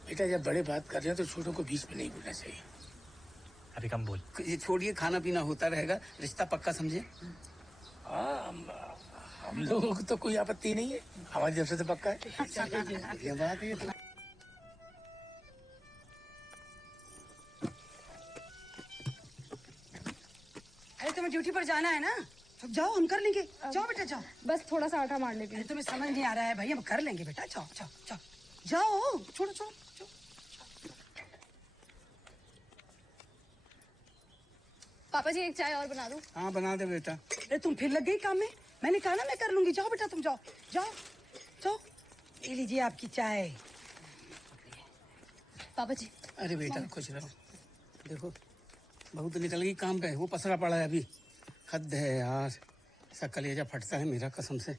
बेटा जब बड़े बात कर रहे हैं तो छोटों को बीच में नहीं बोलना चाहिए। अभी कम बोल। ये छोड़िए, खाना पीना होता रहेगा, रिश्ता पक्का समझे। हम लोगों को तो कोई आपत्ति नहीं है, हमारी तरफ से तो पक्का है। ये बात है। अरे तुम्हें ड्यूटी पर जाना है ना, तो जाओ, हम कर लेंगे। जाओ बेटा जाओ। बस थोड़ा सा आटा मार लेती हूँ। तुम्हें समझ नहीं आ रहा है भाई, हम कर लेंगे बेटा। जाओ जाओ जाओ जाओ, छोड़ो छोड़ो। पापा जी एक चाय और बना दूं? हाँ बना दे बेटा। अरे तुम फिर लग गई काम में? मैंने कहा ना मैं कर लूंगी। जाओ बेटा तुम जाओ जाओ जाओ। ये लीजिए आपकी चाय। पापा जी। अरे बेटा खुश रहो। देखो बहू तो निकल गई काम पे, वो पसरा पड़ा है अभी। हद है यार, ऐसा कलेजा फटता है मेरा कसम से।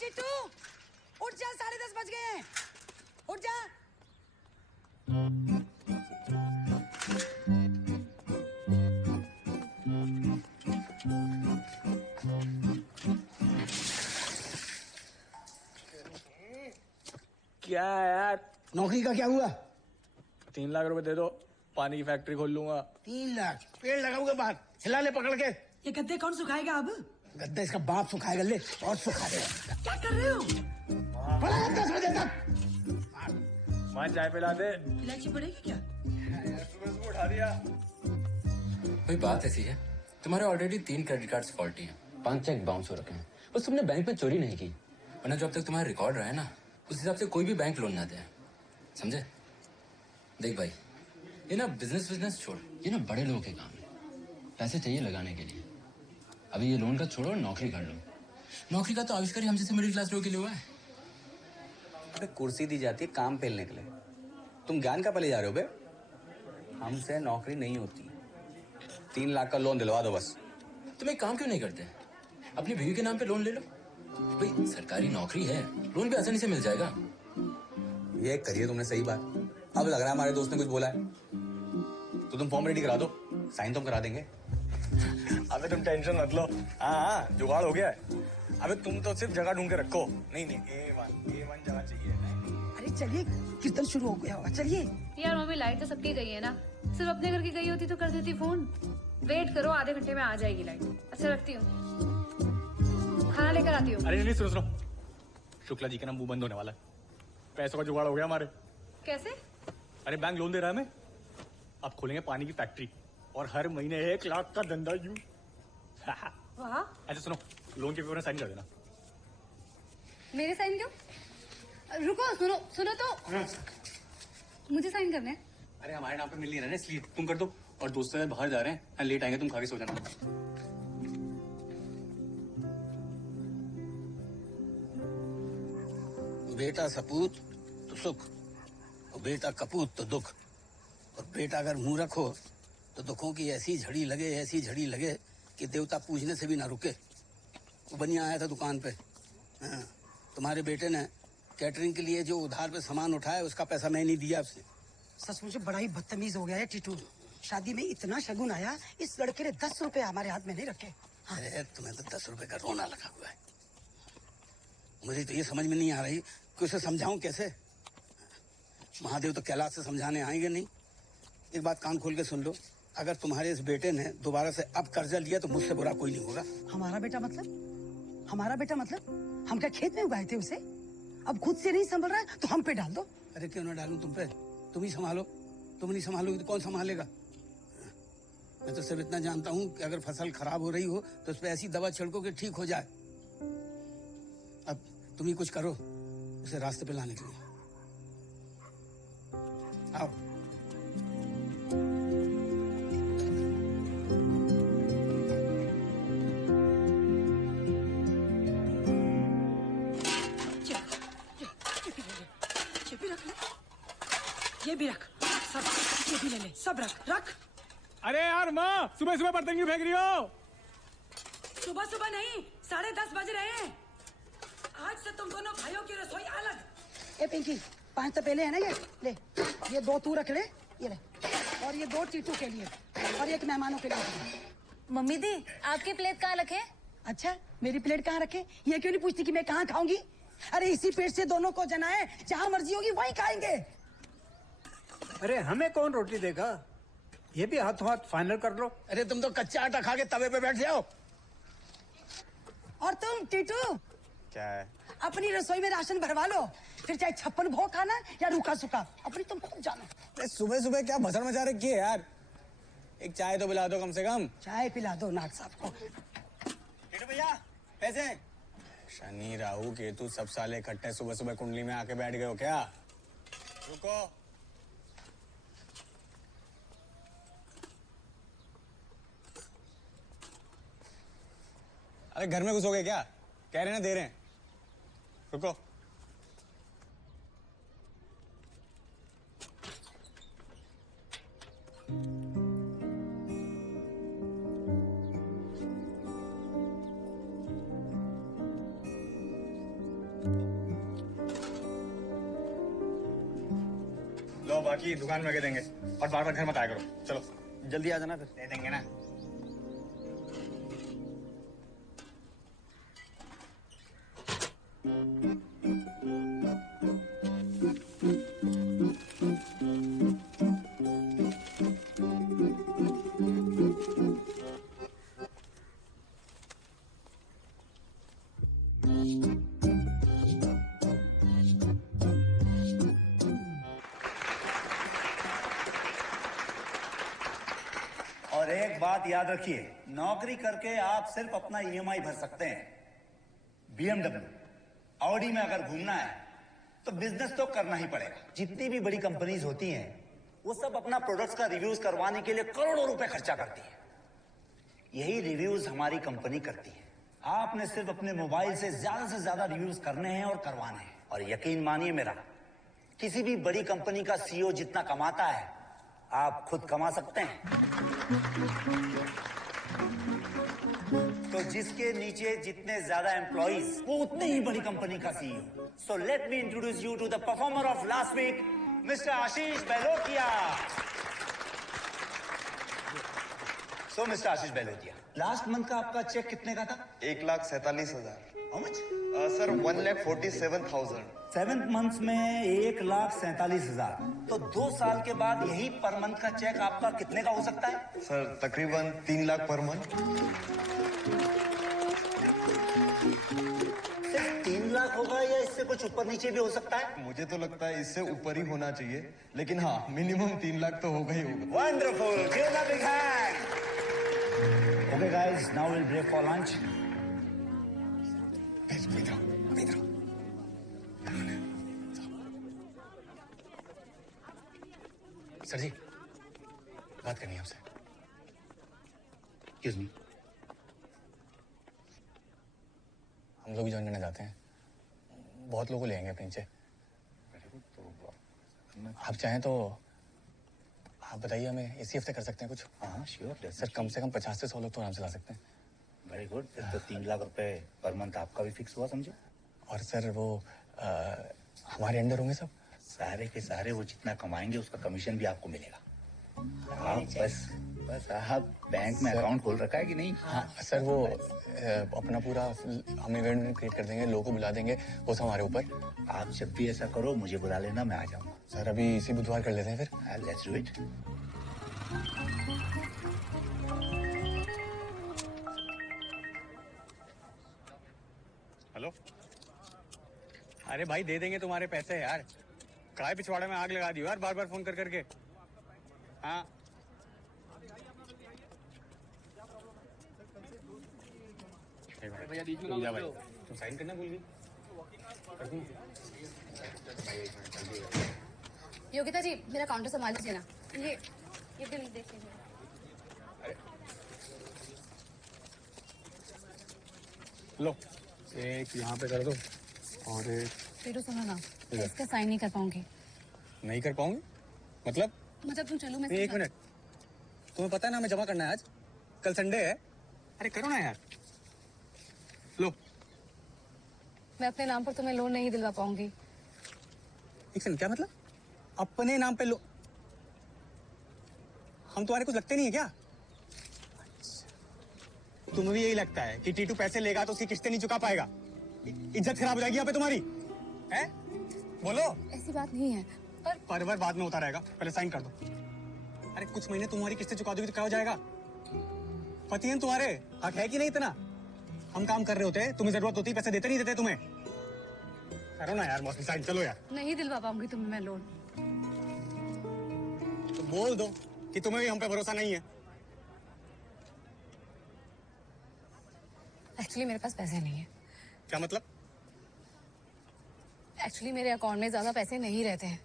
टिट्टू उठ जा, 10:30 बज गए हैं, उठ जा। क्या है यार? नौकरी का क्या हुआ? 3 लाख रुपए दे दो, पानी की फैक्ट्री खोल लूंगा। 3 लाख? पेड़ लगाऊंगा बाहर, हिला ले पकड़ के। ये गद्दे कौन सुखाएगा अब? गद्दा इसका बाप सुखाएगा, ले और सुखा दे। क्या कर रहे हो? पड़ा 10 बजे तक। मां चाय पिला दे। इलायची पड़ेगी क्या? सुबह उठा दिया। भाई बात ऐसी है, तुम्हारे ऑलरेडी 3 क्रेडिट कार्ड्स फॉल्टी हैं, 5 चेक बाउंस हो रखे हैं। बस तुमने बैंक में चोरी नहीं की, वरना जो अब तक तुम्हारा रिकॉर्ड रहा है ना, उस हिसाब से कोई भी बैंक लोन ना दे, समझे? देख भाई, ये ना बिजनेस छोड़, ये ना बड़े लोगों के काम है। पैसे चाहिए लगाने के लिए। अभी ये लोन का छोड़ो और नौकरी कर लो। नौकरी का तो आविष्कार ही हम जैसे मिडिल क्लास लोगों के लिए हुआ है। अबे कुर्सी दी जाती है काम पेलने के लिए, तुम ज्ञान का पले जा रहे हो बे? हमसे नौकरी नहीं होती। 3 लाख का लोन दिलवा दो बस। तुम एक काम क्यों नहीं करते, अपनी बीवी के नाम पे लोन ले लो। भाई सरकारी नौकरी है, लोन भी आसानी से मिल जाएगा। ये करिए तुमने सही बात। अब लग रहा है हमारे दोस्त ने कुछ बोला है, तो तुम फॉर्म रेडी करा दो, साइन तो हम करा देंगे। अबे तुम टेंशन मत लो, हाँ जुगाड़ हो गया है। अबे तुम तो सिर्फ जगह ढूंढ के रखो। नहीं A1 जगह चाहिए। अरे चलिए, कीर्तन शुरू हो गया होगा, चलिए। यार मम्मी लाइट तो सबकी गई है ना, सिर्फ अपने घर की गई होती तो कर देती फोन। वेट करो, आधे घंटे में आ जाएगी लाइट। अच्छा रखती हूँ, खाना लेकर आती हूँ। अरे नहीं सुनो, शुक्ला जी का ना मुंह बंद होने वाला है। पैसों का जुगाड़ हो गया हमारे। कैसे? अरे बैंक लोन दे रहा है हमें, अब खोलेंगे पानी की फैक्ट्री और हर महीने 1 लाख का धंधा। यूं वाह। अच्छा सुनो, लोन के पेपर में साइन कर देना। मेरे साइन क्यों? रुको, सुनो तो, मुझे साइन करने हैं। अरे हमारे नाम पे मिल नहीं रहा ना, इसलिए तुम कर दो। और दोस्तों यार बाहर जा रहे हैं, लेट आएंगे, तुम खा के सो जाना। बेटा सपूत तो सुख, और बेटा कपूत तो दुख। और बेटा अगर मुंह रखो तो दुखों की ऐसी झड़ी लगे कि देवता पूजने से भी ना रुके। वो बनिया आया था दुकान पे, हाँ, तुम्हारे बेटे ने कैटरिंग के लिए जो उधार पे सामान उठाया उसका पैसा मैं नहीं दिया उसने। सच मुझे बड़ा ही बदतमीज हो गया है टीटू। शादी में इतना शगुन आया, इस लड़के ने 10 रुपए हमारे हाथ में नहीं रखे। अरे तुम्हें तो 10 रुपए का रोना लगा हुआ है। मुझे तो ये समझ में नहीं आ रही कि उसे समझाऊं कैसे। महादेव तो कैलाश से समझाने आएंगे नहीं। एक बात कान खोल के सुन लो, अगर तुम्हारे इस बेटे ने दोबारा से अब कर्जा लिया तो मुझसे बुरा कोई नहीं होगा। हमारा बेटा मतलब हम क्या खेत में उगाए थे उसे? अब खुद से नहीं संभल रहा है तो हम पे डाल दो। अरे क्यों ना डालूं तुम पे? तुम ही संभालो। तुम नहीं संभालोगी तो कौन संभालेगा? मैं तो सिर्फ इतना जानता हूँ कि अगर फसल खराब हो रही हो तो उस पर ऐसी दवा छिड़को कि ठीक हो जाए। अब तुम ही कुछ करो उसे रास्ते पे लाने के लिए। आओ। ये भी रख, सब ये भी ले ले, सब रख। अरे यार माँ, सुबह सुबह बर्तन क्यों फेंक रही हो? सुबह नहीं, 10:30 बज रहे हैं। आज से तुम दोनों भाइयों की रसोई अलग। ए पिंकी, 5 तो पहले है ना, ये ले, ये 2 तू रख ले, ये ले, और ये 2 टीटू के लिए और 1 मेहमानों के लिए। मम्मी दी, आपकी प्लेट कहाँ रखे? अच्छा, मेरी प्लेट कहाँ रखे? ये क्यों नहीं पूछती कि मैं कहाँ खाऊंगी? अरे इसी पेट से दोनों को जना है, जहाँ मर्जी होगी वहीं खाएंगे। अरे हमें कौन रोटी देगा? ये भी हाथों हाथ फाइनल कर लो। अरे तुम तो कच्चा आटा खा के तवे पे बैठ जाओ। और तुम टीटू, क्या है? अपनी रसोई में राशन भरवा लो, फिर चाहे 56 भोग खाना या रूखा सूखा, अपनी तुम खुद जानो। सुबह सुबह क्या भसड़ मचा रखी है यार? एक चाय तो पिला दो कम से कम। चाय पिला दो नाग साहब को। भैया पैसे। शनि राहु केतु सब साले इकट्ठे सुबह सुबह कुंडली में आके बैठ गए हो क्या? रुको। अरे घर में घुसोगे क्या? कह रहे ना दे रहे हैं। रुको। लो बाकी दुकान में आके देंगे और बार बार घर मत आया करो। चलो जल्दी आ जाना फिर। दे देंगे ना। और एक बात याद रखिए, नौकरी करके आप सिर्फ अपना ईएमआई भर सकते हैं। BMW, ऑडी में अगर घूमना है तो बिजनेस तो करना ही पड़ेगा। जितनी भी बड़ी कंपनीज होती हैं वो सब अपना प्रोडक्ट्स का रिव्यूज करवाने के लिए करोड़ों रुपए खर्चा करती है। यही रिव्यूज हमारी कंपनी करती है। आपने सिर्फ अपने मोबाइल से ज्यादा रिव्यूज करने हैं और करवाने हैं। और यकीन मानिए मेरा, किसी भी बड़ी कंपनी का सीईओ जितना कमाता है आप खुद कमा सकते हैं। तो जिसके नीचे जितने ज्यादा एम्प्लॉइज वो उतनी ही बड़ी कंपनी का CEO. So let me introduce you to the performer of last week, mister Ashish Bahlotia. So mister Ashish Bahlotia, last month का आपका चेक कितने का था? 1,47,000। How much? सर 1,47,000। 7 मंथ्स में 1,47,000। तो 2 साल के बाद यही पर मंथ का चेक आपका कितने का हो सकता है? सर तकरीबन 3 लाख पर मंथ। सिर्फ 3 लाख होगा या इससे कुछ ऊपर नीचे भी हो सकता है? मुझे तो लगता है इससे ऊपर ही होना चाहिए, लेकिन हाँ मिनिमम 3 लाख तो होगा ही होगा। Wonderful, give a big hand. Okay guys, now will break for lunch. Sir ji, बात करनी है आपसे। Excuse me. हम लोग भी ज्वाइन करना चाहते हैं। बहुत लोगों को ले आएंगे अपने नीचे। आप चाहें तो आप बताइए, हमें इसी हफ्ते कर सकते हैं कुछ? हाँ श्योर सर, कम से कम 50 से 100 लोग तो आराम से ला सकते हैं। Very good. फिर तो 3 लाख रुपए पर मंथ आपका भी फिक्स हुआ, समझो। और सर वो हमारे अंडर होंगे सब? सारे के सारे वो जितना कमाएंगे उसका कमीशन भी आपको मिलेगा। आप बस आप बैंक में अकाउंट खोल रखा है कि नहीं? हाँ सर, वो अपना पूरा हम इवेंट क्रिएट कर देंगे, लोगों को बुला देंगे, वो सब हमारे ऊपर। आप जब भी ऐसा करो मुझे बुला लेना, मैं आ जाऊंगा। सर अभी इसी बुधवार कर लेते हैं फिर। Let's do it. हेलो। अरे भाई दे देंगे तुम्हारे पैसे यार। कढ़ाई पिछवाड़े में आग लगा दी यार, बार बार फोन कर करके। हाँ भैया बीच में भाई, तुम साइन करना भूल गई। योगिता जी, मेरा काउंटर संभाल लीजिए ना। ये बिल देख लीजिए। लो एक यहाँ पे कर दो और फिर सुनो ना, इसका साइन नहीं कर पाऊंगी। नहीं कर पाऊंगी मतलब? तुम चलो, मैं एक मिनट, तुम्हें पता है ना हमें जमा करना है आज, कल संडे है। अरे करो ना यार। लो। मैं अपने नाम पर तुम्हें लोन नहीं दिलवा पाऊंगी। एक सेकंड, क्या मतलब? अपने नाम पे लो? हम तुम्हारे कुछ लगते नहीं है क्या? तुम्हें भी यही लगता है कि टीटू पैसे लेगा तो उसकी किस्तें नहीं चुका पाएगा? इज्जत खराब हो जाएगी यहाँ पे तुम्हारी, है? बोलो। ऐसी बात नहीं है। परवर बाद में होता रहेगा, पहले साइन कर दो। अरे कुछ महीने तुम्हारी किस्तें चुका दोगी तो क्या हो जाएगा? पति हैं तुम्हारे, हक है कि नहीं इतना? हम काम कर रहे होते, तुम्हें जरूरत होती, पैसे देते नहीं देते तुम्हें? करो ना यार मौसम, साइन चलो यार। नहीं दिलवा पाऊंगी तुम्हें मैं लोन। तो बोल दो कि तुम्हें भी हम पे भरोसा नहीं है। एक्चुअली मेरे पास पैसे नहीं है। क्या मतलब? एक्चुअली मेरे अकाउंट में ज्यादा पैसे नहीं रहते हैं।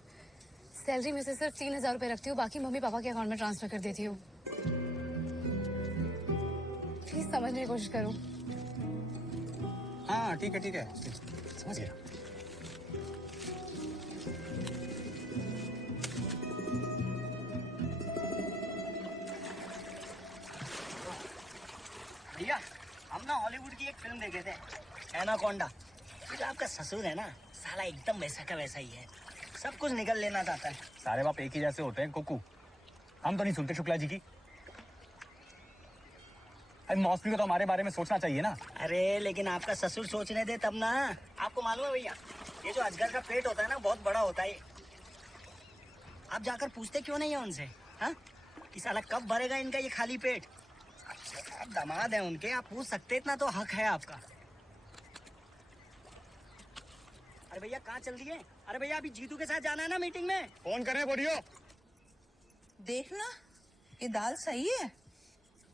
सैलरी में से सिर्फ 3,000 रुपए रखती हूँ, बाकी मम्मी पापा के अकाउंट में ट्रांसफर कर देती हूँ। प्लीज समझने की कोशिश करो। हाँ ठीक है समझ गया। भैया हम ना हॉलीवुड की एक फिल्म देखे थे, एनाकोंडा। ये जो आपका ससुर है ना, साला एकदम वैसा का वैसा ही है, सब कुछ निकल लेना चाहता है। सारे बाप एक ही जैसे होते हैं कुकू। हम तो नहीं सुनते शुक्ला जी की। अरे मौसमी को तो हमारे बारे में सोचना चाहिए ना। अरे लेकिन आपका ससुर सोचने दे तब ना। आपको मालूम है भैया, ये जो अजगर का पेट होता है ना, बहुत बड़ा होता है। आप जाकर पूछते क्यों नहीं है उनसे, हाँ, कि साला कब भरेगा इनका ये खाली पेट। आप दामाद हैं उनके, आप पूछ सकते, इतना तो हक है आपका। अरे भैया कहाँ चल रही है? अरे भैया अभी जीतू के साथ जाना है ना मीटिंग में। फोन करें बोलियो। देखना ये दाल सही है।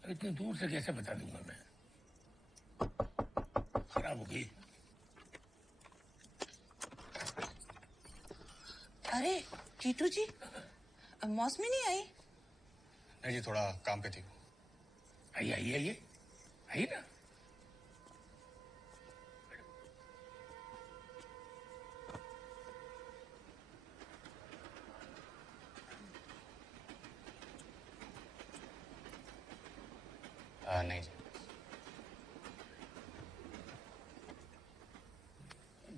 इतनी दूर से कैसे बता दूंगा मैं, खराब हो गई। अरे टीटू जी, मौसमी नहीं आई? नहीं जी, थोड़ा काम पे थी। आइए ना। नहीं जी।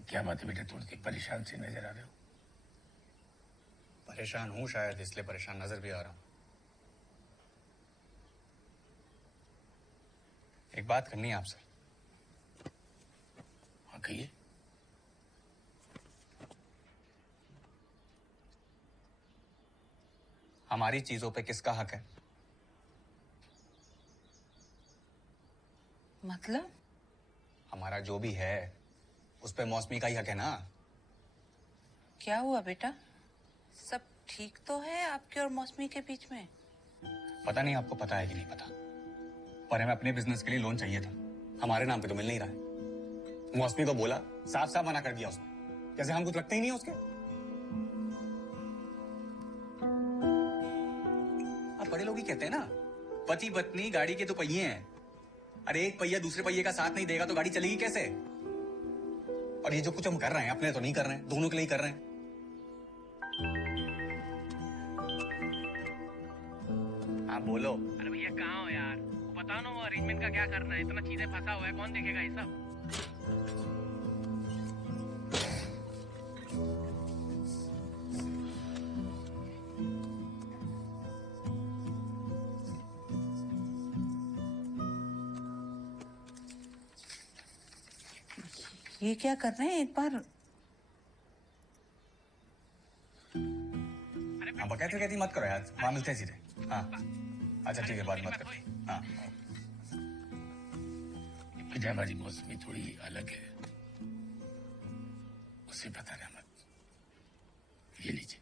क्या बात है बेटा, थोड़ी परेशान से नजर आ रहे हो? परेशान हूँ शायद, इसलिए परेशान नजर भी आ रहा हूँ। एक बात करनी है आपसे। हाँ कहिए। हमारी चीजों पे किसका हक है? मतलब? हमारा जो भी है उस पे मौसमी का ही हक है ना। क्या हुआ बेटा, सब ठीक तो है आपके और मौसमी के बीच में? पता नहीं आपको पता है कि नहीं पता, पर हमें अपने बिजनेस के लिए लोन चाहिए था। हमारे नाम पे तो मिल नहीं रहा है। मौसमी को बोला, साफ साफ मना कर दिया उसने, जैसे हम कुछ रखते ही नहीं है उसके। आप बड़े लोग ही कहते हैं ना, पति पत्नी गाड़ी के तो पहिए हैं। अरे एक पहिया दूसरे पहिए का साथ नहीं देगा तो गाड़ी चलेगी कैसे? और ये जो कुछ हम कर रहे हैं अपने तो नहीं कर रहे हैं, दोनों के लिए कर रहे हैं। आप बोलो। अरे भैया कहाँ हो यार, बताओ ना वो अरेंजमेंट का क्या करना है। इतना चीजें फंसा हुआ है, कौन देखेगा ये सब? ये क्या कर रहे हैं एक बार? हाँ कहती मत करो यार, वहां मिलते हैं सीधे। हाँ अच्छा ठीक है, बात मत करो। हाँ हमारी मौसमी थोड़ी अलग है, उसे बताना मत। ये लीजिए,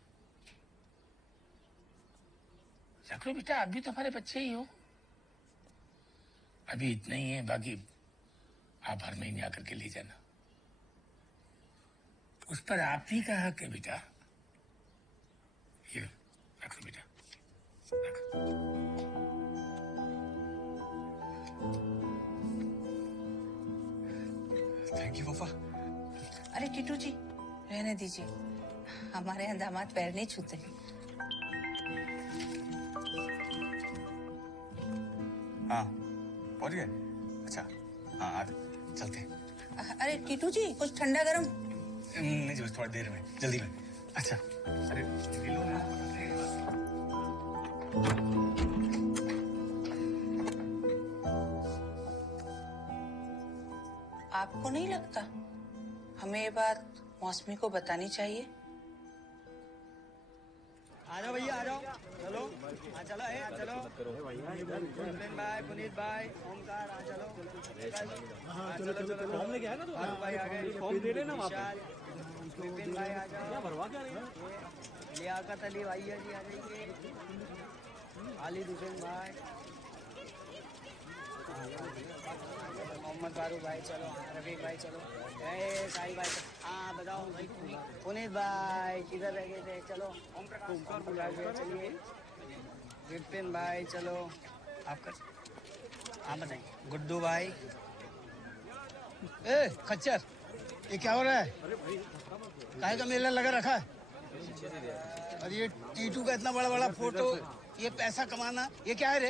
रख लो बेटा, आप भी तो हमारे बच्चे ही हो। अभी इतना ही है, बाकी आप हर महीने आकर के ले जाना। उस पर आप ही का हक है बेटा। ये रख लो बेटा, थैंक यू पापा। अरे टीटू जी रहने दीजिए, हमारे यहाँ दामाद पैर नहीं छूते। हाँ पहुंच गए? अच्छा हाँ आ चलते हैं। अरे टीटू जी कुछ ठंडा गरम? नहीं जी, बस थोड़ी देर में, जल्दी में। अच्छा अरे लो ना। आपको नहीं लगता हमें ये बात मौसमी को बतानी चाहिए? आ जाओ भैया, आ जाओ, चलो हाँ चलो, चलो विपिन भाई, पुनीत भाई, ओमकार, हाँ चलो, चलो फॉर्म लेके आएगा तो भाई आ गए, फॉर्म दे देना वहाँ पे। विपिन भाई आ जाओ, क्या भरवा क्या रहे हो? लियाकत अली भैया जी आ जाइए, अली हुसैन भाई, मोहम्मद फारूक भाई, चलो रफीक भाई, चलो साई भाई, हाँ बताओ पुनीत भाई किधर रह गए थे? चलो ओम प्रकाश चलिए, विपिन भाई चलो, आपका हाँ बताइए, गुड्डू भाई, ए खच्चर, ये क्या हो रहा है? काहे का मेला लगा रखा है? और ये टीटू का इतना बड़ा बड़ा फोटो, ये पैसा कमाना, ये क्या है रे?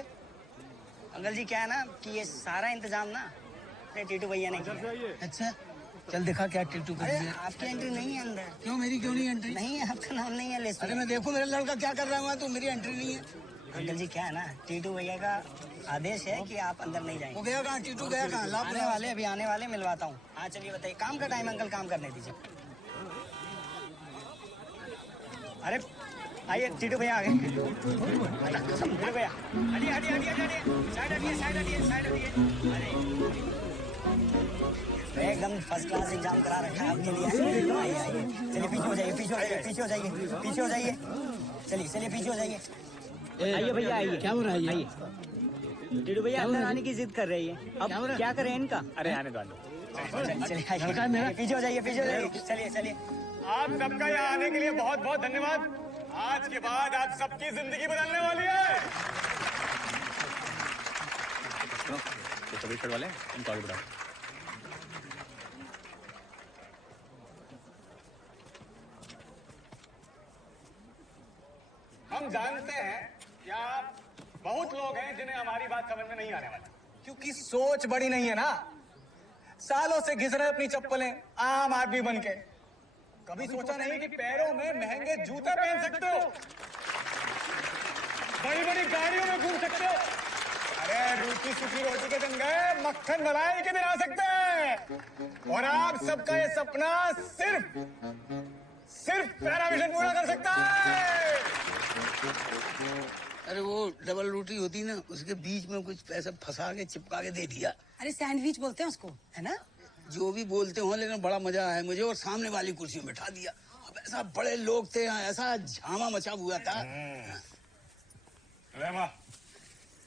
अंकल जी क्या है ना कि ये सारा इंतजाम ना अपने टीटू भैया ने किया। अच्छा, चल दिखा क्या टीटू कर दिया। आपकी एंट्री नहीं है अंदर। क्यों मेरी क्यों नहीं एंट्री? नहीं है, आपका नाम नहीं है लिस्ट में। अरे मैं देखूं मेरा लड़का क्या कर रहा है, तो मेरी एंट्री नहीं है। अंकल जी क्या है ना, टीटू भैया का आदेश है कि आप अंदर नहीं जाएंगे। वो गया कहाँ? टीटू गया कहाँ? आने वाले, अभी आने वाले, मिलवाता हूँ। हाँ चलिए बताइए, काम का टाइम अंकल, काम करने दीजिए। अरे आइए, टीटू भैया आ गए। टीटू भैया हटिए हटिए हटिए हटिए, साइड हटिए साइड हटिए साइड हटिए। एकदम फर्स्ट क्लास एग्जाम करा रखा है आपके लिए। आइए आइए, चलिए पीछे हो जाइए, पीछे हो जाइए, पीछे हो जाइए, पीछे हो जाइए। चलिए चलिए पीछे हो जाइए। आइए भैया आइए। क्या हो रहा है? आइए। टीटू भैया अंदर आने की जिद कर रही है, अब क्या करें इनका? अरे आने दो। चलिए पीछे हो जाइए, पीछे हो जाइए। चलिए चलिए। आप सबका यहाँ आने के लिए बहुत बहुत धन्यवाद। आज के बाद आप सबकी जिंदगी बदलने वाली है। तो सभी शर्ट वाले इनको आगे बढ़ाओ। हम जानते हैं कि आप बहुत लोग हैं जिन्हें हमारी बात समझ में नहीं आने वाली, क्योंकि सोच बड़ी नहीं है ना। सालों से घिस रहे अपनी चप्पलें आम आदमी बन के। कभी सोचा नहीं कि पैरों में महंगे जूते पहन सकते हो, बड़ी बड़ी गाड़ियों में घूम सकते हो। अरे रूखी सूखी रोटी के दिन गए मक्खन मलाई के दिन आ सकते हैं। और आप सबका ये सपना सिर्फ पैराविजन पूरा कर सकता है। अरे वो डबल रोटी होती ना, उसके बीच में कुछ पैसा फंसा के चिपका के दे दिया। अरे सैंडविच बोलते हैं उसको, है ना? जो भी बोलते हो, लेकिन बड़ा मजा आया मुझे। और सामने वाली कुर्सी में बैठा दिया। अब ऐसा बड़े लोग थे यहाँ, ऐसा झामा मचा हुआ था।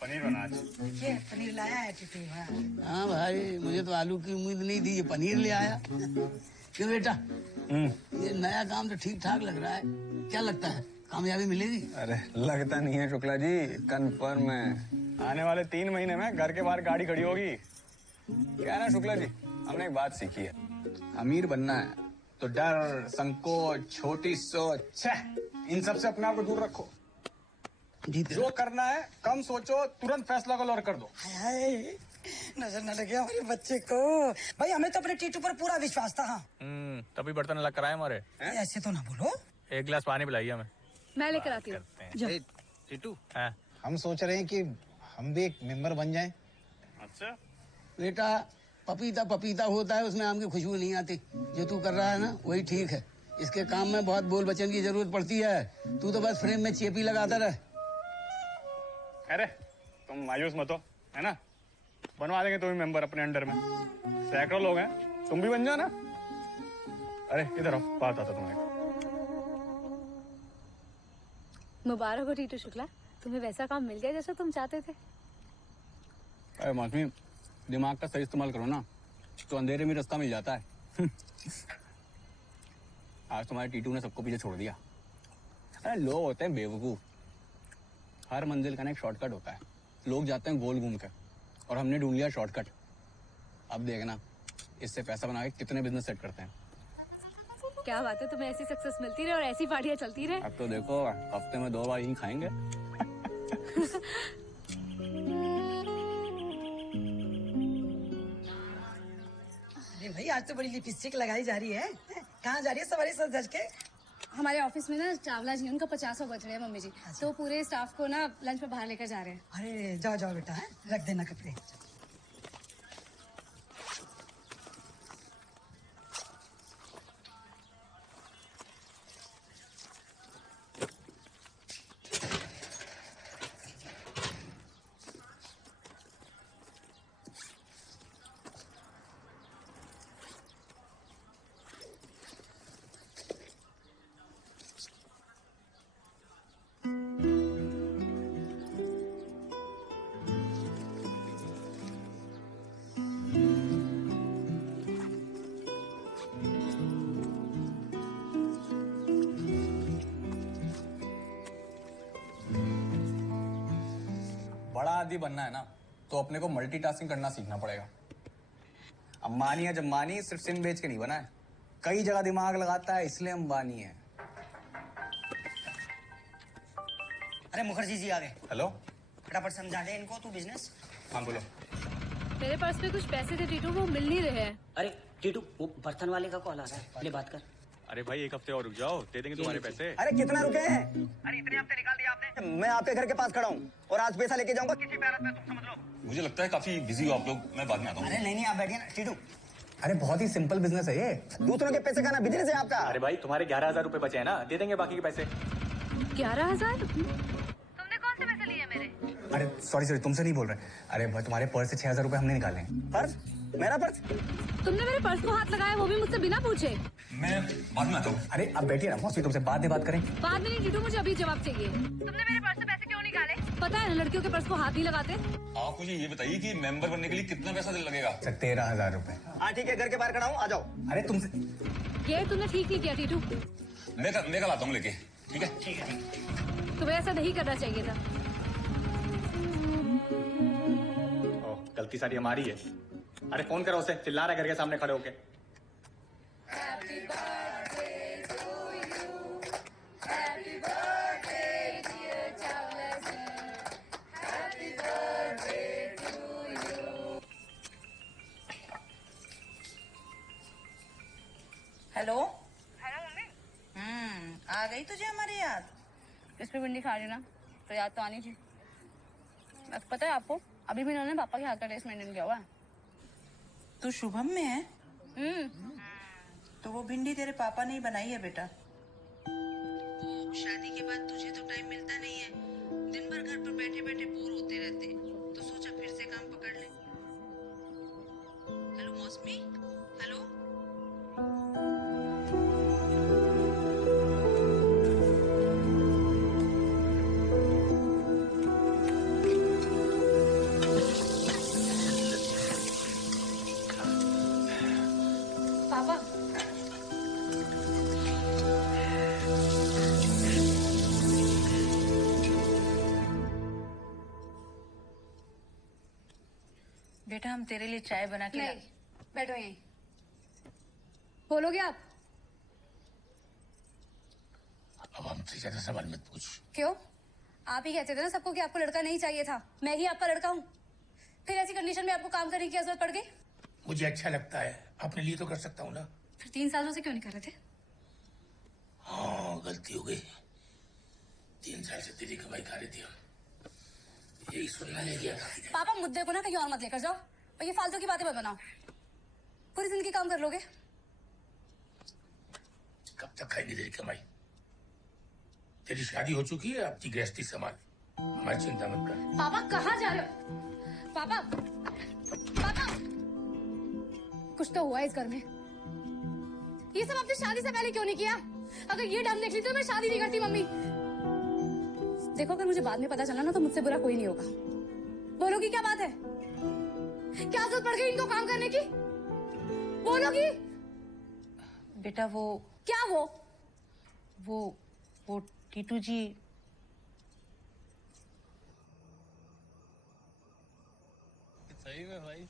पनीर बना आज। ये पनीर लाया है टीटू। हाँ भाई, मुझे तो आलू की उम्मीद नहीं थी, ये पनीर ले आया। क्यों बेटा, ये नया काम तो ठीक ठाक लग रहा है। क्या लगता है, कामयाबी मिलेगी? अरे लगता नहीं है शुक्ला जी, कंफर्म है। आने वाले 3 महीने में घर के बाहर गाड़ी खड़ी होगी। क्या है ना शुक्ला जी, हमने एक बात सीखी है, अमीर बनना है तो डर, संकोच, छोटी सोच, इन सब से अपने आप को दूर रखो। जो करना है कम सोचो, तुरंत फैसला करो और कर दो। हाय, नजर न लगे हमारे बच्चे को। भाई हमें तो अपने टीटू पर पूरा विश्वास था। हाँ तभी बर्तन अलग कराए हमारे। ऐसे तो ना बोलो। एक गिलास पानी पिलाइए हमें। मैं लेकर आती हूँ। टीटू, हम सोच रहे हैं कि हम भी एक मेंबर बन जाएं। अच्छा बेटा, पपीता पपीता होता है, उसमें आम की खुशबू नहीं आती। जो तू कर रहा है ना, वही ठीक है। इसके काम में बहुत बोल बचन की जरूरत पड़ती है। तू तो बस फ्रेम में चेपी लगाता रहे। अरे तुम मायूस मत हो, है ना? बनवा देंगे तुम्हें मेंबर अपने अंडर में। सैकड़ों लोग हैं, तुम भी बन जाओ ना। अरे इधर आओ, बात आता तुम्हें। मुबारक हो टीटू शुक्ला, तुम्हें वैसा काम मिल गया जैसा तुम चाहते थे। अरे मौसमी, दिमाग का सही इस्तेमाल करो ना, तो अंधेरे में रास्ता मिल जाता है। आज तुम्हारे टीटू ने सबको पीछे छोड़ दिया। अरे लोग होते हैं बेवकूफ, हर मंजिल का ना एक शॉर्टकट होता है। लोग जाते हैं गोल घूम के, और हमने ढूंढ लिया शॉर्टकट। अब देखना, इससे पैसा बना के कितने बिजनेस सेट करते हैं। क्या बात है, तुम्हें ऐसी सक्सेस मिलती रहे और ऐसी पार्टियां चलती रहे। अब तो देखो, हफ्ते में 2 बार ही खाएंगे। अरे भाई, आज तो बड़ी लिपस्टिक लगाई जा रही है। कहाँ जा रही है सवारी सज धज के? हमारे ऑफिस में ना चावला जी, उनका 50वां बर्थडे है मम्मी जी। तो पूरे स्टाफ को ना लंच में बाहर लेकर जा रहे हैं। अरे जाओ जाओ बेटा, है रख देना कपड़े। बड़ा आदमी बनना है ना, तो अपने को मल्टीटास्किंग करना सीखना पड़ेगा। अंबानी है जम्बानी सिर्फ सिम बेच के नहीं बना है, कई जगह दिमाग लगाता है इसलिए अंबानी है। अरे मुखर्जी जी आ गए। हेलो। फटाफट समझा दे इनको तू बिजनेस। हाँ बोलो। मेरे पर्स में कुछ पैसे थे टीटू, वो मिल नहीं रहे हैं। अरे टीटू वो बर्तन वाले का कॉल आ रहा है, ले बात कर। अरे भाई एक हफ्ते और रुक जाओ, दे देंगे तुम्हारे पैसे। अरे कितना रुके हैं? अरे इतने हफ्ते निकाल दिया आपने। मैं आपके घर के पास खड़ा हूँ और आज पैसा लेके जाऊंगा किसी भी हालत में, तुम समझ लो। मुझे लगता है काफी बिजी हो आप लोग, मैं बाद में आता हूँ। अरे नहीं आप बैठिए ना टीटू। अरे बहुत ही सिंपल बिजनेस है ये, दूसरों के पैसे खाना बिजनेस है आपका। अरे भाई तुम्हारे 11,000 रुपए बचे हैं ना, दे देंगे बाकी के पैसे। 11,000? तुमने कौन से पैसे लिए मेरे? अरे सॉरी तुमसे नहीं बोल रहे। अरे भाई तुम्हारे पर्स से 6,000 रुपए हमने निकाले। पर्स? मेरा पर्स? तुमने मेरे पर्स को हाथ लगाया, वो भी मुझसे बिना पूछे। मैं बाद में आता हूँ। अरे अब बैठिए ना मौसी, तुमसे बाद में बात करें। बाद में नहीं टीटू, मुझे अभी जवाब चाहिए। तुमने मेरे पर्स से पैसे क्यों निकाले? पता है ना लड़कियों के पर्स को हाथ नहीं लगाते। आप मुझे ये बताइए कि मेंबर बनने के लिए कितना पैसा लगेगा? 13,000 रुपए। हाँ ठीक है, घर के बाहर खड़ा हूँ, आ जाओ। अरे तुमसे ये तुमने ठीक नहीं किया टीटू। मैं कल आता हूँ लेके। ठीक है ठीक है। तुम्हें ऐसा नहीं करना चाहिए था। गलती सारी हमारी है। अरे फोन करो उसे, चिल्ला रहा है घर के सामने खड़े होके। Hello hello mummy. आ गई तुझे हमारी याद? इसमें भिंडी खा रही ना, तो याद तो आनी थी। पता है आपको, अभी भी इन्होंने पापा के हाथ का टेस्ट मेंटेन किया हुआ है। तू शुभम में है? तो वो भिंडी तेरे पापा ने ही बनाई है बेटा। शादी के बाद तुझे तो टाइम मिलता नहीं है, दिन भर घर पर बैठे बैठे बोर होते रहते, तो सोचा फिर से काम पकड़ ले। हेलो मौसमी, हेलो। पापा बेटा हम तेरे लिए चाय बना के नहीं, बैठो यहीं। बोलोगे आप? अब हमसे ज्यादा सवाल मत पूछ। क्यों? आप ही कहते थे ना सबको कि आपको लड़का नहीं चाहिए था, मैं ही आपका लड़का हूँ। फिर ऐसी कंडीशन में आपको काम करने की जरूरत पड़ गई। मुझे अच्छा लगता है, अपने लिए तो कर सकता हूँ ना। फिर 3 सालों से क्यों नहीं कर रहे थे? हाँ गलती हो गई, 3 साल से तेरी कमाई खा रही थी हम, यही सुनना ले गया था। पापा मुद्दे को ना कहीं और मत लेकर जाओ और ये फालतू की बातें मत बनाओ। पूरी जिंदगी काम कर लोगे। कब तक खाएंगे तेरी कमाई? तेरी शादी हो चुकी है, अपनी गृहस्थी संभाल, हमारी चिंता मत कर। पापा कहाँ जा रहे हो? पापा पापा कुछ तो हुआ इस घर में। ये सब आपने शादी से पहले क्यों नहीं किया? अगर ये डम देख ली तो मैं शादी नहीं करती मम्मी। देखो अगर मुझे बाद में पता चला ना तो मुझसे बुरा कोई नहीं होगा। बोलोगी क्या बात है? क्या जरूरत पड़ गई इनको काम करने की? बोलोगी? बेटा वो क्या वो टीटू जी। सही में भाई।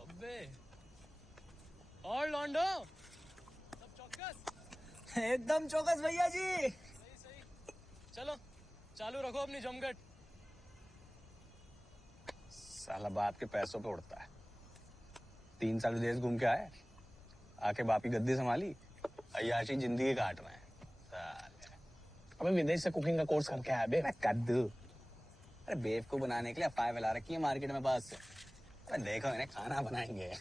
अबे और लौंडो सब चौकस? एकदम चौकस भैया जी। सही। चलो चालू रखो अपनी जमघट। साला बाप के पैसों पे उड़ता है। 3 साल विदेश घूम के आए, आके बाप की गद्दी संभाली, अय्याशी जिंदगी काट रहे हैं। अबे विदेश से कुकिंग का कोर्स करके आया बे। कद्दू। अरे बेव को बनाने के लिए अफवाह फैला रखी है मार्केट में बस। अरे देखो इन्हें खाना बनाएंगे,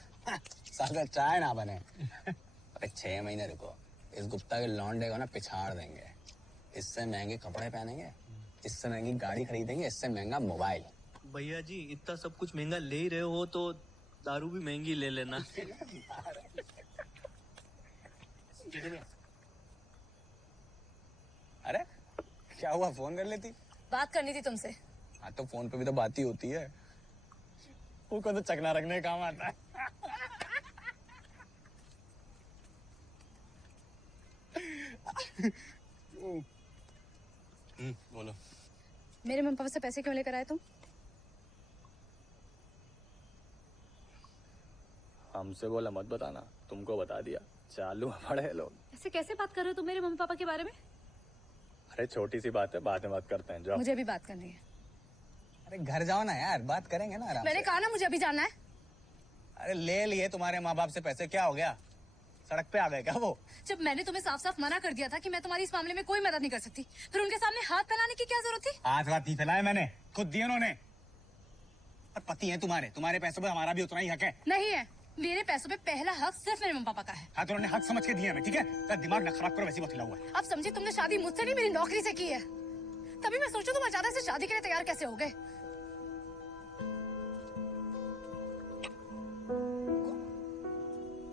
साला चाय ना बने। अरे 6 महीने रुको, इस गुप्ता के लौंडे को ना पिछाड़ देंगे। इससे महंगे कपड़े पहनेंगे, इससे महंगी गाड़ी खरीदेंगे, इससे महंगा मोबाइल। भैया जी इतना सब कुछ महंगा ले ही रहे हो तो दारू भी महंगी ले लेना। अरे क्या हुआ, फोन कर लेती? बात करनी थी तुमसे। हाँ तो फोन पे भी तो बात ही होती है। वो को तो चकना रखने का काम आता है। बोलो। मेरे मम्मी पापा से पैसे क्यों लेकर आए तुम? हमसे बोला मत बताना, तुमको बता दिया। चालू पड़े लोग। ऐसे कैसे बात कर रहे हो तुम मेरे मम्मी पापा के बारे में? अरे छोटी सी बात है, बाद में बात करते हैं। जाओ। मुझे भी बात करनी है। अरे घर जाओ ना यार, बात करेंगे ना आराम मैंने से। कहा ना मुझे अभी जाना है। अरे ले लिए तुम्हारे माँ बाप से पैसे, क्या हो गया? सड़क पे आ गए क्या वो? जब मैंने तुम्हें साफ साफ मना कर दिया था कि मैं तुम्हारी इस मामले में कोई मदद नहीं कर सकती, फिर उनके सामने हाथ फैलाने की क्या जरूरत थी? हाथ नहीं फैलाए मैंने, खुद दिए उन्होंने। और पति है तुम्हारे पैसों पे हमारा भी उतना ही हक है। नहीं है, मेरे पैसों पे पहला हक सिर्फ मेरे मम्मी पापा का है। हाँ तो उन्होंने हक समझ के दिए हमें, ठीक है? तो दिमाग न खराब करो, वैसे बहुत हिला हुआ है। अब समझे, तुमने शादी मुझसे नहीं मेरी नौकरी से की है। तभी मैं सोचूं तुम अचानक से शादी के लिए तैयार कैसे हो गए।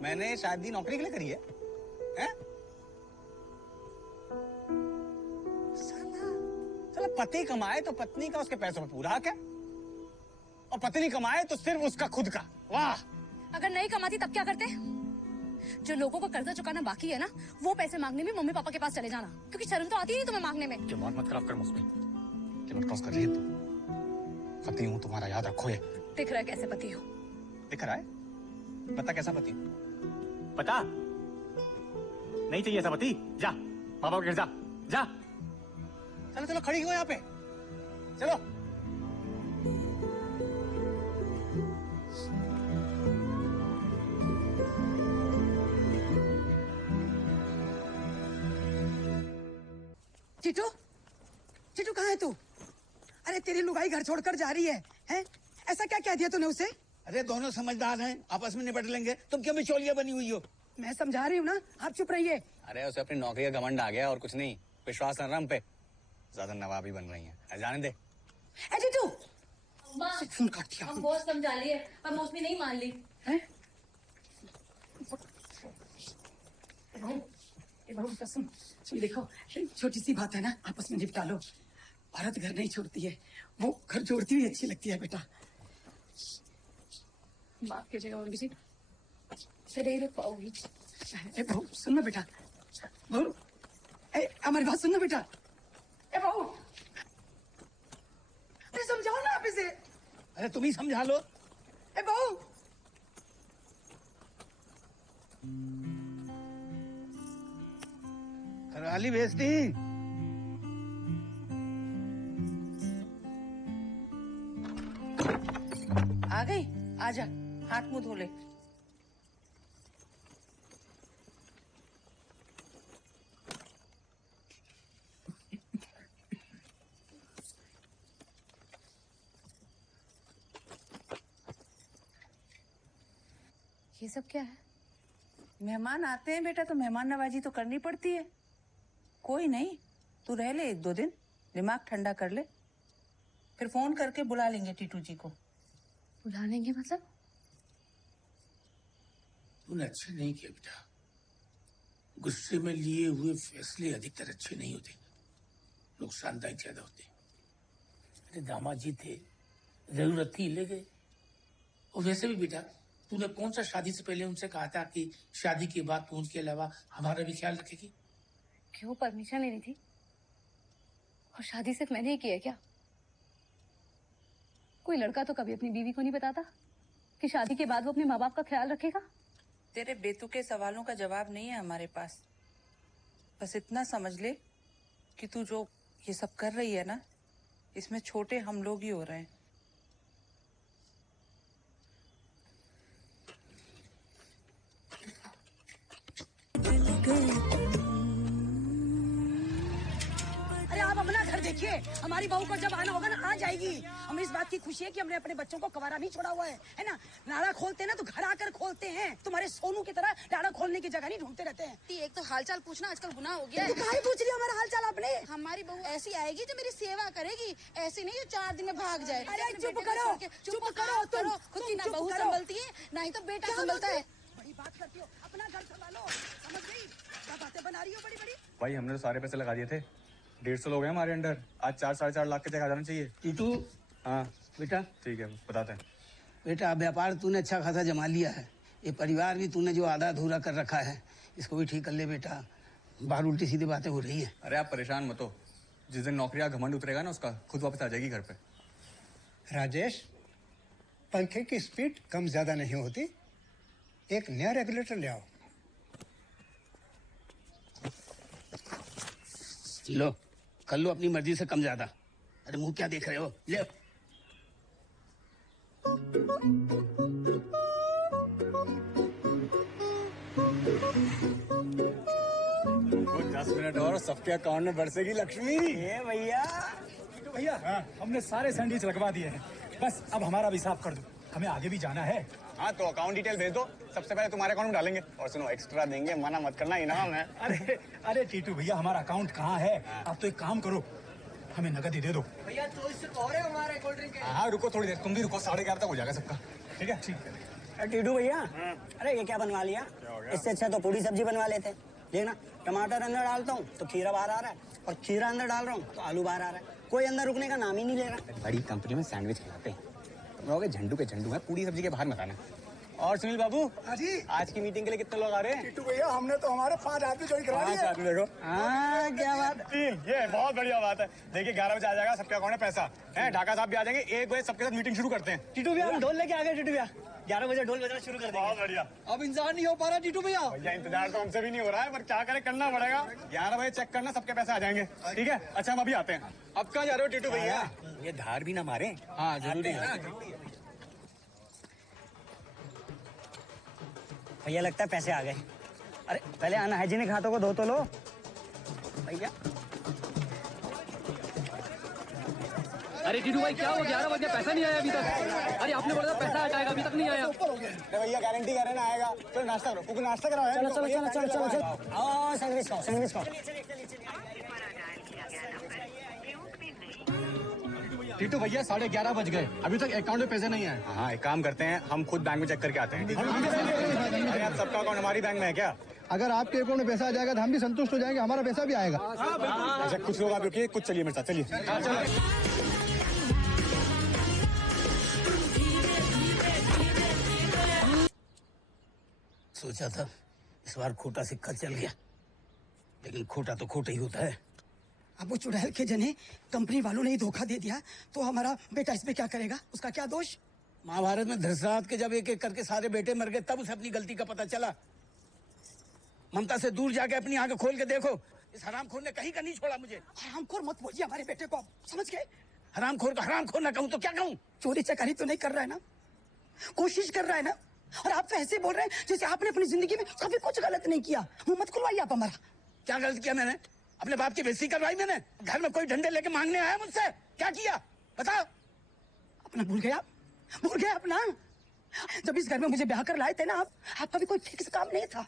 मैंने शादी नौकरी के लिए करी है, हैं? चलो पति कमाए तो पत्नी का उसके पैसों में पूरा हक है, और पत्नी कमाए तो सिर्फ उसका खुद का। वाह! अगर नहीं कमाती तब क्या करते? जो लोगों को कर्जा चुकाना बाकी है ना, वो पैसे मांगने में मम्मी पापा के पास चले जाना, क्योंकि शर्म तो आती नहीं तुम्हें मांगने में। दिमाग मत खराब कर मुझ पे, दिमाग क्रॉस कर रही है तू। पति हूँ तुम्हारा, याद रखो ये। दिख रहा है कैसे पति हो। दिख रहा है? बता कैसा पति? बता। नहीं चाहिए ऐसा पति, जा पापा के घर जा, जा। चलो चलो खड़ी हो यहाँ पे, चलो। चिटू, चिटू कहाँ है तू? अरे तेरी लुगाई घर छोड़कर जा रही है, हैं? ऐसा क्या कह दिया तूने उसे? अरे दोनों समझदार हैं, आपस में निपट लेंगे। तुम क्यों बिचौलिया बनी हुई हो? मैं समझा रही हूँ ना, आप चुप रहिए। अरे उसे अपनी नौकरी का घमंड आ गया और कुछ नहीं। विश्वास न हम पे, ज्यादा नवाबी बन रही है। जाने दे। ए चिटू, हम बहुत समझा लिए पर मौसमी नहीं मान ली। सुन देखो, छोटी सी बात है ना, आपस में निपटा लो। औरत घर नहीं छोड़ती है, वो घर जोड़ती हुई अच्छी लगती है बेटा। माफ कीजिएगा मम्मी जी, मैं नहीं रुक पाऊंगी। ए बहू सुन ना बेटा, बहू हमारी बात सुन ना बेटा। ए बहू, अरे समझाओ ना आप इसे। अरे तुम ही समझा लो। ए बहू, करवाली बेइज्जती। आ गई, आजा, हाथ मुंह धो ले। ये सब क्या है? मेहमान आते हैं बेटा तो मेहमान नवाजी तो करनी पड़ती है। कोई नहीं, तू रह ले 1-2 दिन, दिमाग ठंडा कर ले, फिर फोन करके बुला लेंगे टीटू जी को। बुला लेंगे मतलब? तूने अच्छे नहीं किया बेटा। गुस्से में लिए हुए फैसले अधिकतर अच्छे नहीं होते, नुकसानदायक ज्यादा होते। अरे दामाद जी थे, जरूरत थी, ले गए। और वैसे भी बेटा, तूने कौन सा शादी से पहले उनसे कहा था कि शादी के बाद तू उनके अलावा हमारा भी ख्याल रखेगी? क्यों परमिशन लेनी थी? और शादी सिर्फ मैंने ही की है क्या? कोई लड़का तो कभी अपनी बीवी को नहीं बताता कि शादी के बाद वो अपने माँ बाप का ख्याल रखेगा। तेरे बेतुके सवालों का जवाब नहीं है हमारे पास। बस इतना समझ ले कि तू जो ये सब कर रही है ना, इसमें छोटे हम लोग ही हो रहे हैं। अरे आप अपना घर देखिए, हमारी बहू को जब आना होगा ना आ जाएगी। हमें इस बात की खुशी है कि हमने अपने बच्चों को कवारा नहीं छोड़ा हुआ है ना। नाड़ा खोलते हैं ना तो घर आकर खोलते हैं। तुम्हारे सोनू की तरह नाड़ा खोलने की जगह नहीं ढूंढते रहते हैं। एक तो हालचाल पूछना आजकल गुनाह हो गया है। काहे पूछ रही हो हमारा हालचाल आपने? हमारी बहू ऐसी आएगी जो मेरी सेवा करेगी, ऐसी नहीं जो 4 दिन में भाग जाए। अरे चुप करो, चुप करो तुम। खुद की ना बहू संभलती है ना ही तो बेटा संभलता है। बड़ी बात करती हो, अपना घर संभालो। समझ गई? क्या बातें बना रही हो बड़ी बड़ी? भाई हमने तो सारे पैसे लगा दिए थे, 150 लोग हैं हमारे अंडर। आज 4-4.5 लाख के चेक आ जाना चाहिए। टीटू, हाँ बेटा ठीक है, बताते हैं। बेटा व्यापार तूने अच्छा खासा जमा लिया है, ये परिवार भी तूने जो आधा अधूरा कर रखा है इसको भी ठीक कर ले बेटा। बाहर उल्टी सीधी बातें हो रही है। अरे आप परेशान मत हो, जिस दिन नौकरी का घमंड उतरेगा ना उसका खुद वापस आ जाएगी घर पे। राजेश, पंखे की स्पीड कम ज्यादा नहीं होती, एक नया रेगुलेटर ले आओ। लो कर लो अपनी मर्जी से कम ज्यादा। अरे मुंह क्या देख रहे हो, ले। वो 10 मिनट और सबके अकाउंट में बरसेगी लक्ष्मी। ये भैया भैया हमने सारे सैंडविच लगवा दिए हैं, बस अब हमारा भी साफ कर दो, हमें आगे भी जाना है। हाँ तो अकाउंट डिटेल भेज दो, सबसे पहले तुम्हारे अकाउंट में डालेंगे। और सुनो एक्स्ट्रा देंगे, मना मत करना, इनाम है। अरे अरे टीटू भैया हमारा अकाउंट कहाँ है? आप तो एक काम करो, हमें नगद ही दे दो। भैया 24 रुपए और है हमारे कोल्ड ड्रिंक के। हाँ रुको थोड़ी देर, तुम भी रुको, 11:30 तक हो जाएगा सबका। ठीक है ठीक है। टीटू भैया, अरे ये क्या बनवा लिया? इससे अच्छा तो पूरी सब्जी बनवा लेते। देखना, टमाटर अंदर डालता हूँ तो खीरा बाहर आ रहा है, और खीरा अंदर डाल रहा हूँ तो आलू बाहर आ रहा है। कोई अंदर रुकने का नाम ही नहीं ले रहा। बड़ी कंपनी में सैंडविच खिलाते हैं, तुम लोग झंडू के झंडू है, पूरी सब्जी के बाहर मत आना। और सुनील बाबू जी आज की मीटिंग के लिए कितने लोग आ रहे हैं? टीटू भैया हमने तो हमारे 5 आदमी ज्वाइन करा लिए। 5 आदमी देखो। हाँ क्या बात, ये बहुत बढ़िया बात है। देखिए 11 बजे आ जाएगा, सबके अकाउंट में पैसा है। ढाका साहब भी आ जाएंगे, 1 बजे सबके साथ मीटिंग शुरू करते हैं। टीटू भैया हम ढोल लेके आ गए। टीटू भैया 11 बजे ढोल बजना शुरू कर देंगे। बहुत बढ़िया। अब इंतजार नहीं हो पा रहा टीटू भैया। भैया इंतजार तो हमसे भी नहीं हो रहा है, पर क्या करें, करना पड़ेगा। 11 बजे चेक करना, सबके पैसे आ जाएंगे। ठीक है, अच्छा हम अभी आते हैं। अब कहाँ जा रहे हो टीटू भैया? ये धार भी ना मारे। हाँ जरूरी है। भैया लगता है पैसे आ गए। अरे पहले अनहाइजीनिक हाथों को धो तो लो भैया। अरे टीटू भाई क्या हो, 11 बजे पैसा नहीं आया अभी तक। अरे आपने बोला था पैसा हटाएगा, अभी तक नहीं आया। भैया गारंटी कर रहे ना आएगा। चलो नाश्ता करो, क्योंकि नाश्ता कराओ। चलो चलो चलो चलो चलो चलो आओ, सैंडविच खाओ, सैंडविच खाओ। टीटू भैया 11:30 बज गए, अभी तक अकाउंट में पैसे नहीं आए। हाँ एक काम करते हैं, हम खुद बैंक में चेक करके आते हैं। अरे आप सबका अकाउंट हमारी बैंक में है क्या? अगर आपके अकाउंट में पैसा आ जाएगा तो हम भी संतुष्ट हो जाएंगे, हमारा पैसा भी आएगा। अच्छा कुछ लोग आप रुकिए, कुछ चलिए मेरे साथ, चलिए। सोचा था इस बार खोटा सिक्का चल गया, लेकिन खोटा तो खोटा ही होता है। अब वो चुड़ैल के जने कंपनी वालों ने ही धोखा दे दिया तो हमारा बेटा इसमें क्या करेगा? उसका क्या दोष? महाभारत में धृतराष्ट्र के जब एक एक करके सारे बेटे मर गए, तब उसे अपनी गलती का पता चला। ममता से दूर जाके अपनी आंखें खोल के देखो, इस हरामखोर ने कहीं का नहीं छोड़ा मुझे। हरामखोर मत बोलिए हमारे बेटे को, समझ गए? हरामखोर का हरामखोर ना कहूँ तो क्या कहूँ? चोरी चकारी तो नहीं कर रहा है ना? कोशिश कर रहा है ना? और आप तो ऐसे बोल रहे हैं जैसे आपने अपनी जिंदगी में कभी कुछ गलत नहीं किया। मुंह मत खुलवाइए आप हमारा। क्या गलत किया मैंने? अपने बाप की बेइज्जती करवाई मैंने? घर में कोई डंडे लेके मांगने आया मुझसे? क्या किया बताओ? अपना भूल गया? भूल गया अपना? जब इस घर में मुझे ब्याह कर लाए थे ना आपका भी कोई फिक्स काम नहीं था।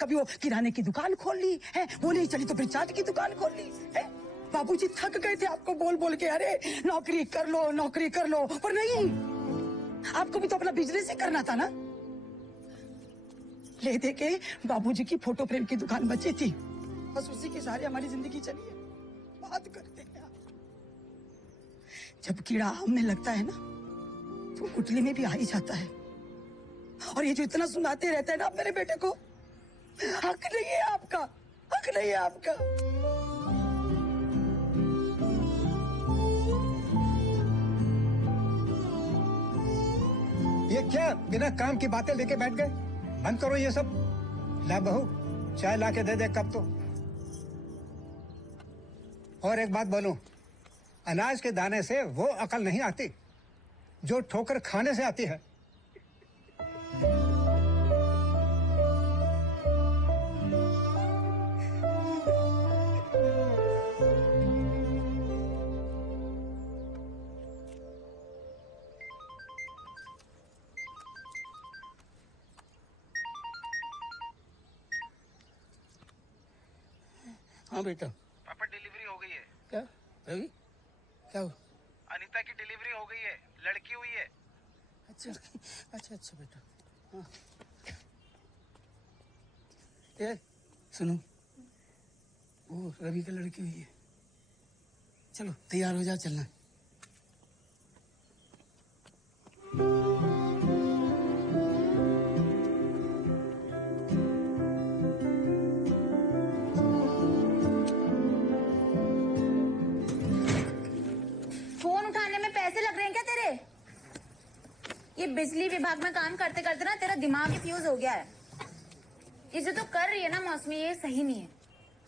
कभी वो किराने की दुकान खोल ली है, वो नहीं चली तो फिर चाट की दुकान खोल ली है। बाबूजी थक गए थे आपको बोल बोल के, अरे नौकरी कर लो नौकरी कर लो, पर नहीं, आपको भी तो अपना बिजनेस ही करना था ना। ले दे के बाबूजी की फोटो फ्रेम की दुकान बची थी, बस उसी के सहारे हमारी जिंदगी चली है। बात करते हैं आप। जब कीड़ा आम में लगता है ना तो गुटली में भी आ ही जाता है। और ये जो इतना सुनाते रहते हैं ना मेरे बेटे को, हक नहीं है आपका, हक नहीं है आपका। ये क्या बिना काम की बातें लेके बैठ गए? बंद करो ये सब। ला बहू चाय ला के दे दे कब तो। और एक बात बोलूं, अनाज के दाने से वो अकल नहीं आती जो ठोकर खाने से आती है। हाँ बेटा। पापा डिलीवरी हो गई है। क्या रवि, क्या हो? अनीता की डिलीवरी हो गई है, लड़की हुई है। अच्छा अच्छा अच्छा बेटा। हाँ। ए सुनो, वो रवि की लड़की हुई है। चलो तैयार हो जा, चलना। फोन उठाने में पैसे लग रहे हैं क्या तेरे? ये बिजली विभाग में काम करते करते ना तेरा दिमाग ही फ्यूज हो गया है। ये जो तो कर रही है ना मौसमी, ये सही नहीं है।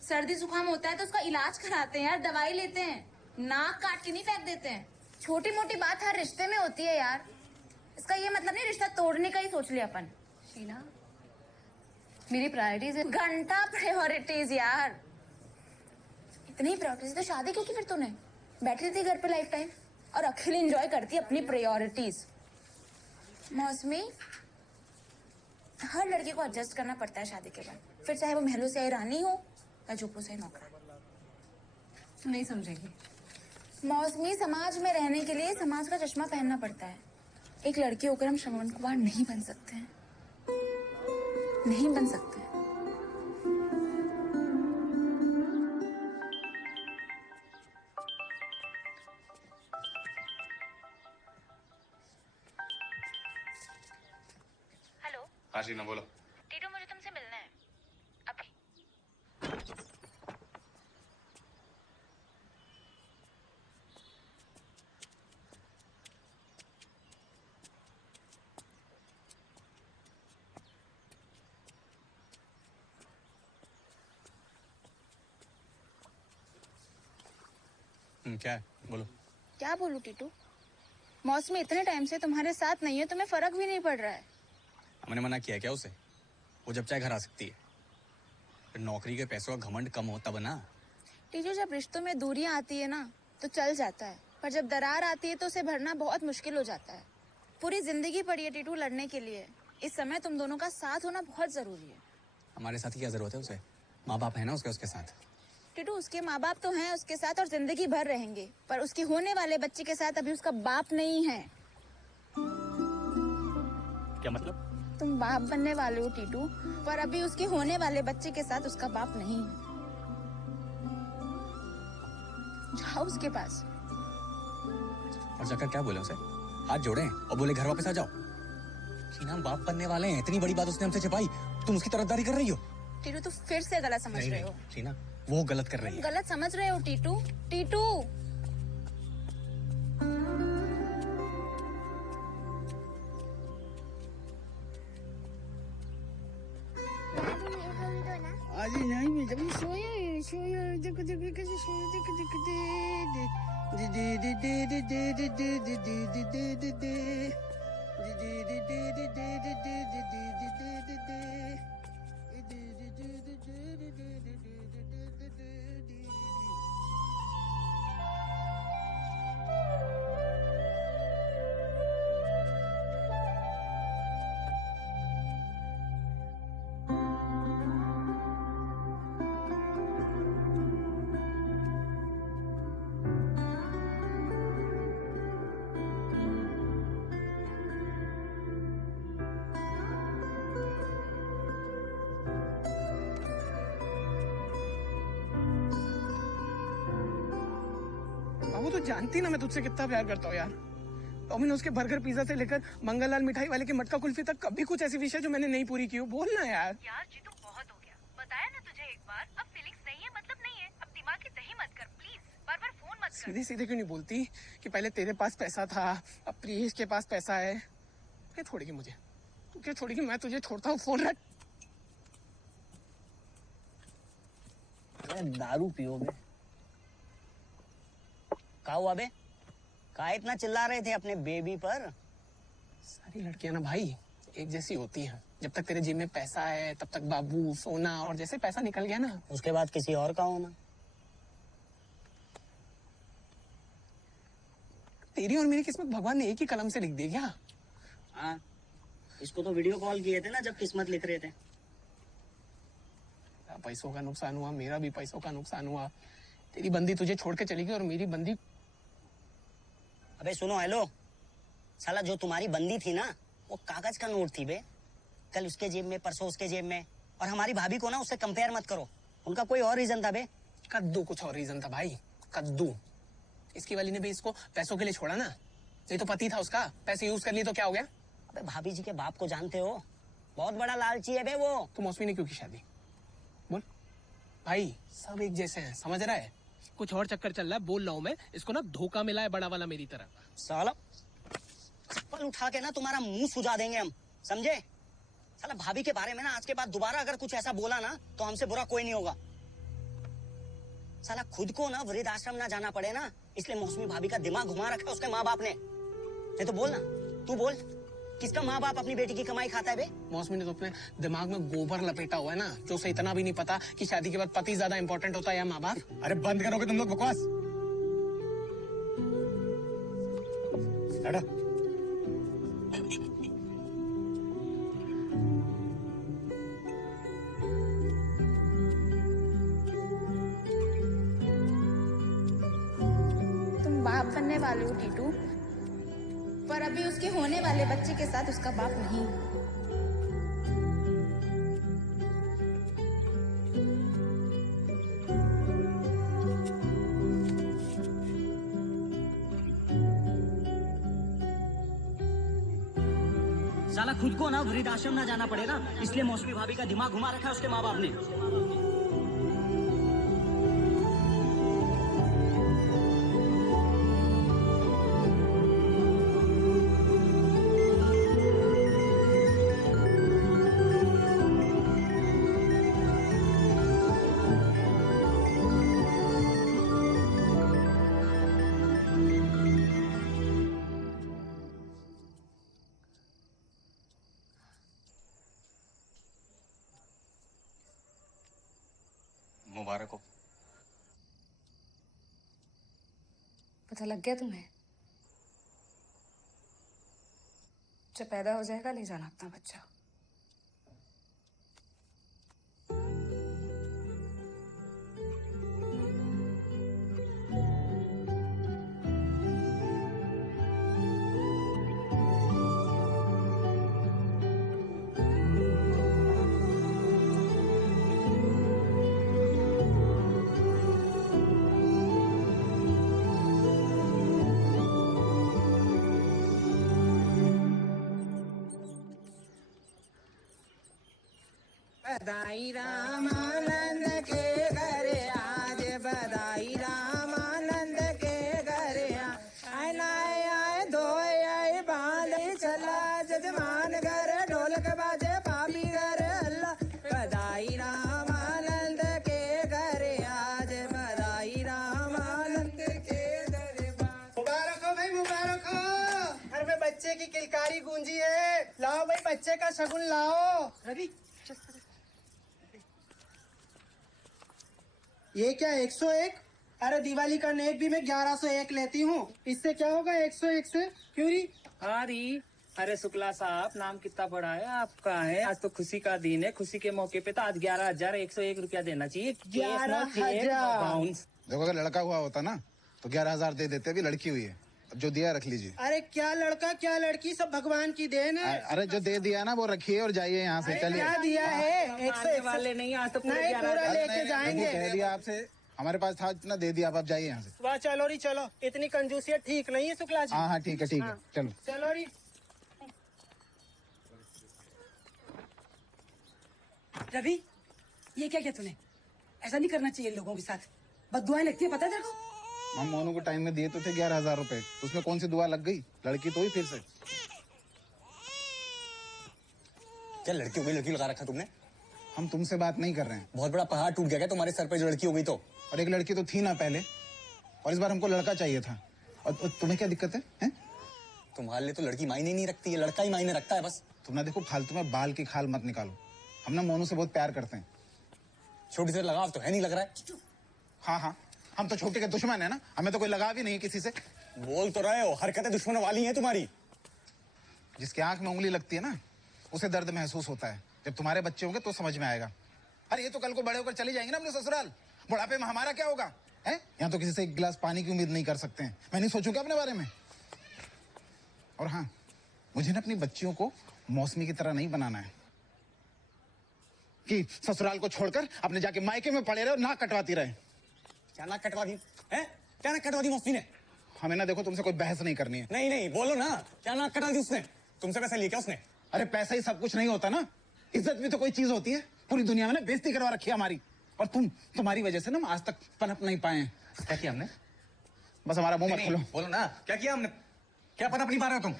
सर्दी जुकाम होता है तो उसका इलाज कराते हैं यार, दवाई लेते हैं, नाक काट के नहीं फेंक देते हैं। छोटी मोटी बात हर रिश्ते में होती है यार। इसका ये मतलब नहीं रिश्ता तोड़ने का ही सोच लिया अपन। शीला, मेरी प्रायोरिटीज है। घंटा प्रायोरिटीज यार, इतनी प्रायोरिटीज तो शादी क्यों की फिर तूने? बैठी रहती घर पे लाइफ टाइम और अकेले एंजॉय करती अपनी प्रायोरिटीज। मौसमी, हर लड़की को एडजस्ट करना पड़ता है शादी के बाद, फिर चाहे वो महलों से आई रानी हो या झोपड़ों से नौकरा। तू नहीं समझेगी मौसमी, समाज में रहने के लिए समाज का चश्मा पहनना पड़ता है। एक लड़की होकर हम श्रवण कुमार नहीं बन सकते हैं, नहीं बन सकते। हेलो हाँ शीना बोलो। टीटू, मुझे तुमसे मिलना है अभी। क्या है बोलो। क्या बोलूं टीटू? मौसमी इतने टाइम से तुम्हारे साथ नहीं है, तुम्हें फर्क भी नहीं पड़ रहा है। मैंने मना किया क्या उसे? वो जब चाहे घर आ सकती है। फिर नौकरी के पैसों का घमंड कम हो तब ना। टीटू, जब रिश्तों में दूरियां आती है ना तो चल जाता है, पर जब दरार आती है तो उसे भरना बहुत मुश्किल हो जाता है। पूरी जिंदगी पड़ी है टीटू लड़ने के लिए। इस समय तुम दोनों का साथ होना बहुत जरूरी है। हमारे साथ ही क्या जरूरत है उसे? माँ बाप है ना उसके साथ। टीटू, उसके माँ बाप तो हैं उसके साथ और जिंदगी भर रहेंगे, पर उसके होने वाले बच्चे के साथ अभी उसका बाप नहीं है। क्या मतलब? तुम बाप बनने वाले हो टीटू, पर अभी उसके होने वाले बच्चे के साथ उसका बाप नहीं है। जाओ उसके पास। और जाकर क्या बोले उसे? हाथ जोड़े और बोले घर वापस आ जाओ। शीना, हम बाप बनने वाले हैं, इतनी बड़ी बात उसने हमसे छिपाई, तुम उसकी तरफदारी कर रही हो। टीटू, तू फिर से गलत समझ रहे हो। शीना, वो गलत कर रही है। गलत समझ रहे हो टीटू। टीटू, आज नहीं मैं जब सोया देखो देखो कैसे सोया देखो देखो दे दे दे दे दे दे दे दे दे दे दे दे दे दे बाबू, तो जानती ना मैं तुझसे कितना प्यार करता हूँ यार। डोमिनोज के बर्गर पिज्जा से लेकर मंगललाल मिठाई वाले के मटका कुल्फी तक कभी कुछ ऐसी विषय जो मैंने नहीं पूरी की हो। बोल ना यार। यार जीतू, बहुत हो गया। बताया ना तुझे एक बार, अब फीलिंग्स नहीं है मतलब नहीं है। अब दिमाग की दही मत कर प्लीज, बार बार फोन मत कर। सीधे सीधे क्यों नहीं बोलती कि पहले तेरे पास पैसा था, अब प्रियेश के पास पैसा है। क्या छोड़ेगी मुझे? तू क्या छोड़ेगी? मैं तुझे छोड़ता हूँ। फोन रख। दारू पियोगे? क्या हुआ बे? क्या इतना चिल्ला रहे थे अपने बेबी पर? सारी लड़कियां ना भाई एक जैसी होती हैं। जब तक तेरे जेब में पैसा है तब तक बाबू, सोना, और जैसे पैसा निकल गया ना उसके बाद किसी और का होना। तेरी और मेरी किस्मत भगवान ने एक ही कलम से लिख दी क्या? हाँ, इसको तो वीडियो कॉल किए थे ना जब किस्मत लिख रहे थे। पैसों का नुकसान हुआ, मेरा भी पैसों का नुकसान हुआ। तेरी बंदी तुझे छोड़ के चली गई और मेरी बंदी। अबे सुनो, हेलो साला, जो तुम्हारी बंदी थी ना वो कागज का नोट थी बे। कल उसके जेब में, परसों उसके जेब में। और हमारी भाभी को ना उससे कंपेयर मत करो, उनका कोई और रीजन था बे। कद्दू कुछ और रीजन था भाई, कद्दू। इसकी वाली ने भी इसको पैसों के लिए छोड़ा ना। ये तो पति था उसका, पैसे यूज कर लिए तो क्या हो गया? अबे भाभी जी के बाप को जानते हो, बहुत बड़ा लालची है बे वो। तो मौसमी ने क्यों की शादी? बोल भाई, सब एक जैसे हैं, समझ रहा है? कुछ और चक्कर चल रहा है, बोल रहा हूँ मैं। इसको ना धोखा मिला है बड़ा वाला मेरी तरह। साला चप्पल उठा के ना तुम्हारा मुंह सुजा देंगे हम, समझे? साला भाभी के बारे में ना आज के बाद दोबारा अगर कुछ ऐसा बोला ना तो हमसे बुरा कोई नहीं होगा। साला खुद को ना वृद्ध आश्रम ना जाना पड़े ना, इसलिए मौसमी भाभी का दिमाग घुमा रखा उसके माँ बाप ने। नहीं तो बोल ना, तू बोल, किसका माँ बाप अपनी बेटी की कमाई खाता है बे? मौसमी ने तो अपने दिमाग में गोबर लपेटा हुआ है ना, जो उसे इतना भी नहीं पता कि शादी के बाद पति ज्यादा इंपॉर्टेंट होता है या माँ बाप। अरे बंद करोगे तुम लोग बकवास? तुम बाप बनने वाले हो टीटू, पर अभी उसके होने वाले बच्चे के साथ उसका बाप नहीं। साला खुद को ना वृद्ध आश्रम ना जाना पड़े ना, इसलिए मौसमी भाभी का दिमाग घुमा रखा है उसके माँ बाप ने। मुबारक हो। पता लग गया तुम्हें? जब पैदा हो जाएगा ले जाना अपना बच्चा। बधाई रामानंद के घर आज, बधाई रामानंद के घर आए नाए आए धोए आए बांधे चला जजमान घर ढोलक बाजे पापी घर अल्लाह। बधाई रामानंद के घर आज, बधाई रामानंद के घर। मुबारक हो भाई, मुबारक हो। अरे भाई बच्चे की किलकारी गूंजी है, लाओ भाई बच्चे का शगुन लाओ। रवि ये क्या 101? अरे दिवाली का नेक भी मैं 1101 लेती हूँ, इससे क्या होगा 101 से? क्यों री? हाँ री। अरे शुक्ला साहब, नाम कितना बड़ा है आपका है? आज तो खुशी का दिन है, खुशी के मौके पे तो आज 11,101 रुपया देना चाहिए। 11,000। देखो अगर लड़का हुआ होता ना तो 11,000 दे देते, अभी लड़की हुई है, अब जो दिया रख लीजिए। अरे क्या लड़का क्या लड़की, सब भगवान की देन है। अरे जो दे दिया ना वो रखिए और जाइए यहाँ से, चलिए। क्या दिया है? 101 वाले नहीं, आज तो नहीं पूरा लेके जाएंगे। कह दिया आपसे, हमारे पास था इतना दे दिया, अब आप जाइए यहाँ से। वाह चलो री चलो, इतनी कंजूसियत ठीक नहीं है शुक्ला जी। हाँ हाँ ठीक है ठीक है, चलो चलो री। रवि, ये क्या किया तूने? ऐसा नहीं करना चाहिए लोगों के साथ, बददुआएं लगती है, पता है तेरे को? हम मोनू को टाइम में दिए तो थे 11,000 रुपए, उसमें कौन सी दुआ लग गई? लड़की तो ही फिर से। क्या लड़की हो गई? लड़की लगा रखा तुमने? हम तुमसे बात नहीं कर रहे हैं। बहुत बड़ा पहाड़ टूट गया क्या तुम्हारे सर पे जो लड़की हो गई तो? और एक लड़की तो थी ना पहले, और इस बार हमको लड़का चाहिए था। और तुम्हें क्या दिक्कत है? तुम्हारे लिए तो लड़की मायने नहीं रखती है, लड़का ही मायने रखता है बस। तुम ना देखो फालतू में बाल की खाल मत निकालो, हम ना मोनू से बहुत प्यार करते हैं। छोटी से लगाव तो है नहीं लग रहा है। हाँ हाँ, हम तो छोटे के दुश्मन है ना, हमें तो कोई लगाव ही नहीं है किसी से। बोल तो रहे हो, हरकतें दुश्मनों वाली हैं तुम्हारी। जिसकी आंख में उंगली लगती है ना उसे दर्द महसूस होता है, जब तुम्हारे बच्चे होंगे तो समझ में आएगा। अरे ये तो कल को बड़े होकर चले जाएंगे ना अपने ससुराल, बुढ़ापे में हमारा क्या होगा? है यहाँ तो किसी से एक गिलास पानी की उम्मीद नहीं कर सकते हैं। मैं नहीं सोचूंगा अपने बारे में। और हाँ, मुझे ना अपनी बच्चियों को मौसमी की तरह नहीं बनाना है कि ससुराल को छोड़कर अपने जाके मायके में पड़े रहे और नाक कटवाती रहे। क्या नाक कटवा दी है? क्या नाक कटवा दी मौसमी ने? हमें ना देखो तुमसे कोई बहस नहीं करनी है। नहीं नहीं बोलो ना, क्या नाक कटवा दी उसने? तुमसे पैसा लिया क्या उसने? अरे पैसा ही सब कुछ नहीं होता ना, इज्जत भी तो कोई चीज होती है। पूरी दुनिया में ना बेइज्जती करवा रखी है हमारी, और तुम्हारी वजह से ना हम आज तक पनप नहीं पाए हैं। क्या किया हमने? बस हमारा मुंह मत खोलो। बोलो ना, क्या किया हमने? क्या पनप नहीं पा रहे हो तुम?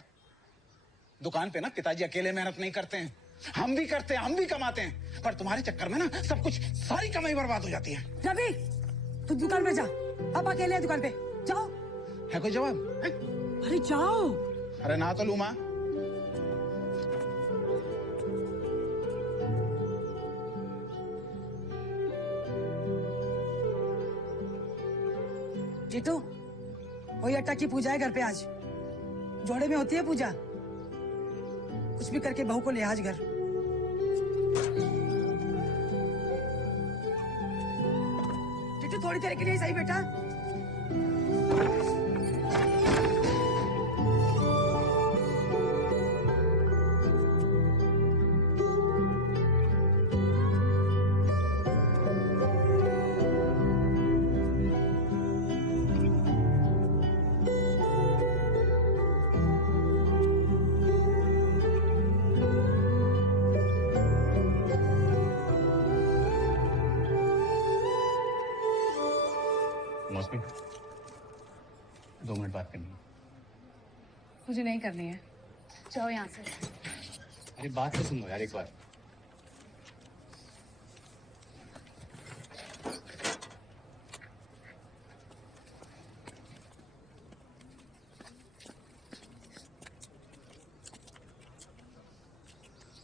दुकान पे ना पिताजी अकेले मेहनत नहीं करते हैं, हम भी करते हैं, हम भी कमाते हैं, पर तुम्हारे चक्कर में ना सब कुछ, सारी कमाई बर्बाद हो जाती है। रवि, तू दुकान पे जा, अब अकेले है दुकान पे, जाओ। है कोई जवाब? अरे जाओ। अरे ना तो लू माँ। जीतू, वही अट्टा की पूजा है घर पे आज, जोड़े में होती है पूजा, कुछ भी करके बहू को ले आज घर। जीतू थोड़ी देर के लिए सही बेटा। मौसमी, 2 मिनट बात करनी है। मुझे नहीं करनी है, जाओ यहाँ से। अरे बात तो सुन लो यार एक बार।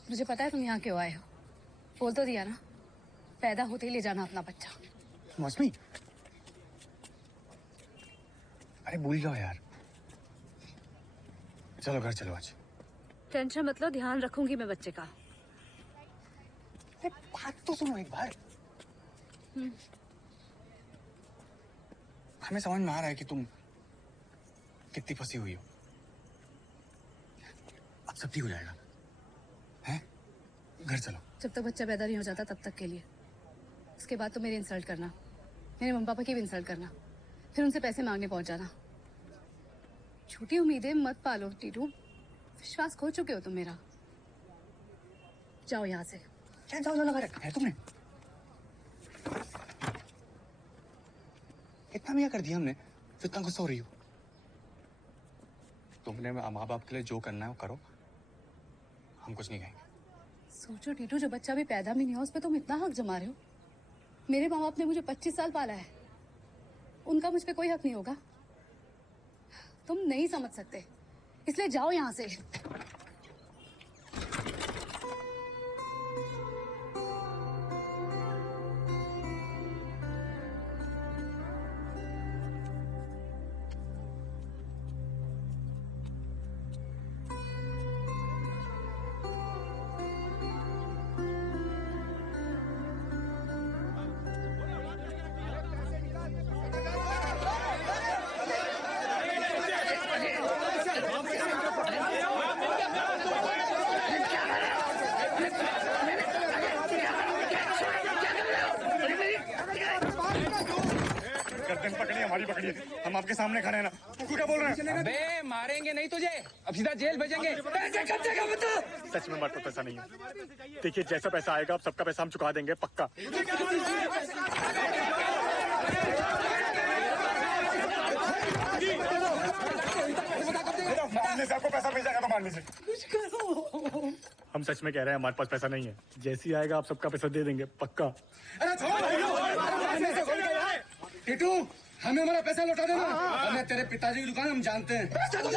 मुझे पता है तुम यहाँ क्यों आए हो, बोल तो दिया ना, पैदा होते ही ले जाना अपना बच्चा। मौसमी, अरे भूल जाओ यार, चलो घर चलो आज। टेंशन मत लो, ध्यान रखूंगी मैं बच्चे का। बात तो सुनो एक बार। हमें समझ में आ रहा है कि तुम कितनी फंसी हुई हो, अब सब ठीक हो जाएगा, हैं? घर चलो। जब तक बच्चा पैदा नहीं हो जाता तब तक के लिए, उसके बाद तो मेरी इंसल्ट करना, मेरे मम्मी पापा की भी इंसल्ट करना, फिर उनसे पैसे मांगने पहुंच जाना। झूठी उम्मीदें मत पालो टीटू, विश्वास खो चुके हो तुम मेरा। जाओ यहाँ से। क्या जाओ लगा रखा है तुमने? इतना भी कर दिया हमने, तो इतना गुस्सा हो रही हो? तुमने माँ बाप के लिए जो करना है वो करो, हम कुछ नहीं कहेंगे। सोचो टीटू, जो बच्चा भी पैदा भी नहीं हो उस पर तुम इतना हक जमा रहे हो। मेरे माँ बाप ने मुझे 25 साल पाला है, उनका मुझ पे कोई हक नहीं होगा। तुम नहीं समझ सकते, इसलिए जाओ यहाँ से। पकड़ी हमारी पकड़ी, हम आपके सामने खड़े हैं ना, तू क्या बोल रहे हैं? अबे मारेंगे नहीं तुझे, अब सीधा जेल भेजेंगे। पैसे कब देगा बता? सच में हमारे पास पैसा नहीं है। देखिए जैसा पैसा आएगा अब सबका पैसा हम चुका देंगे, पक्का। मारने से आपको पैसा मिल जाएगा तो मारने से। हम सच में कह रहे हैं हमारे पास पैसा नहीं है, जैसे ही आएगा आप सबका पैसा दे देंगे, पक्का। टीटू, हमें हमारा पैसा लौटा देना, वरना तेरे पिताजी की दुकान हम जानते हैं। चलो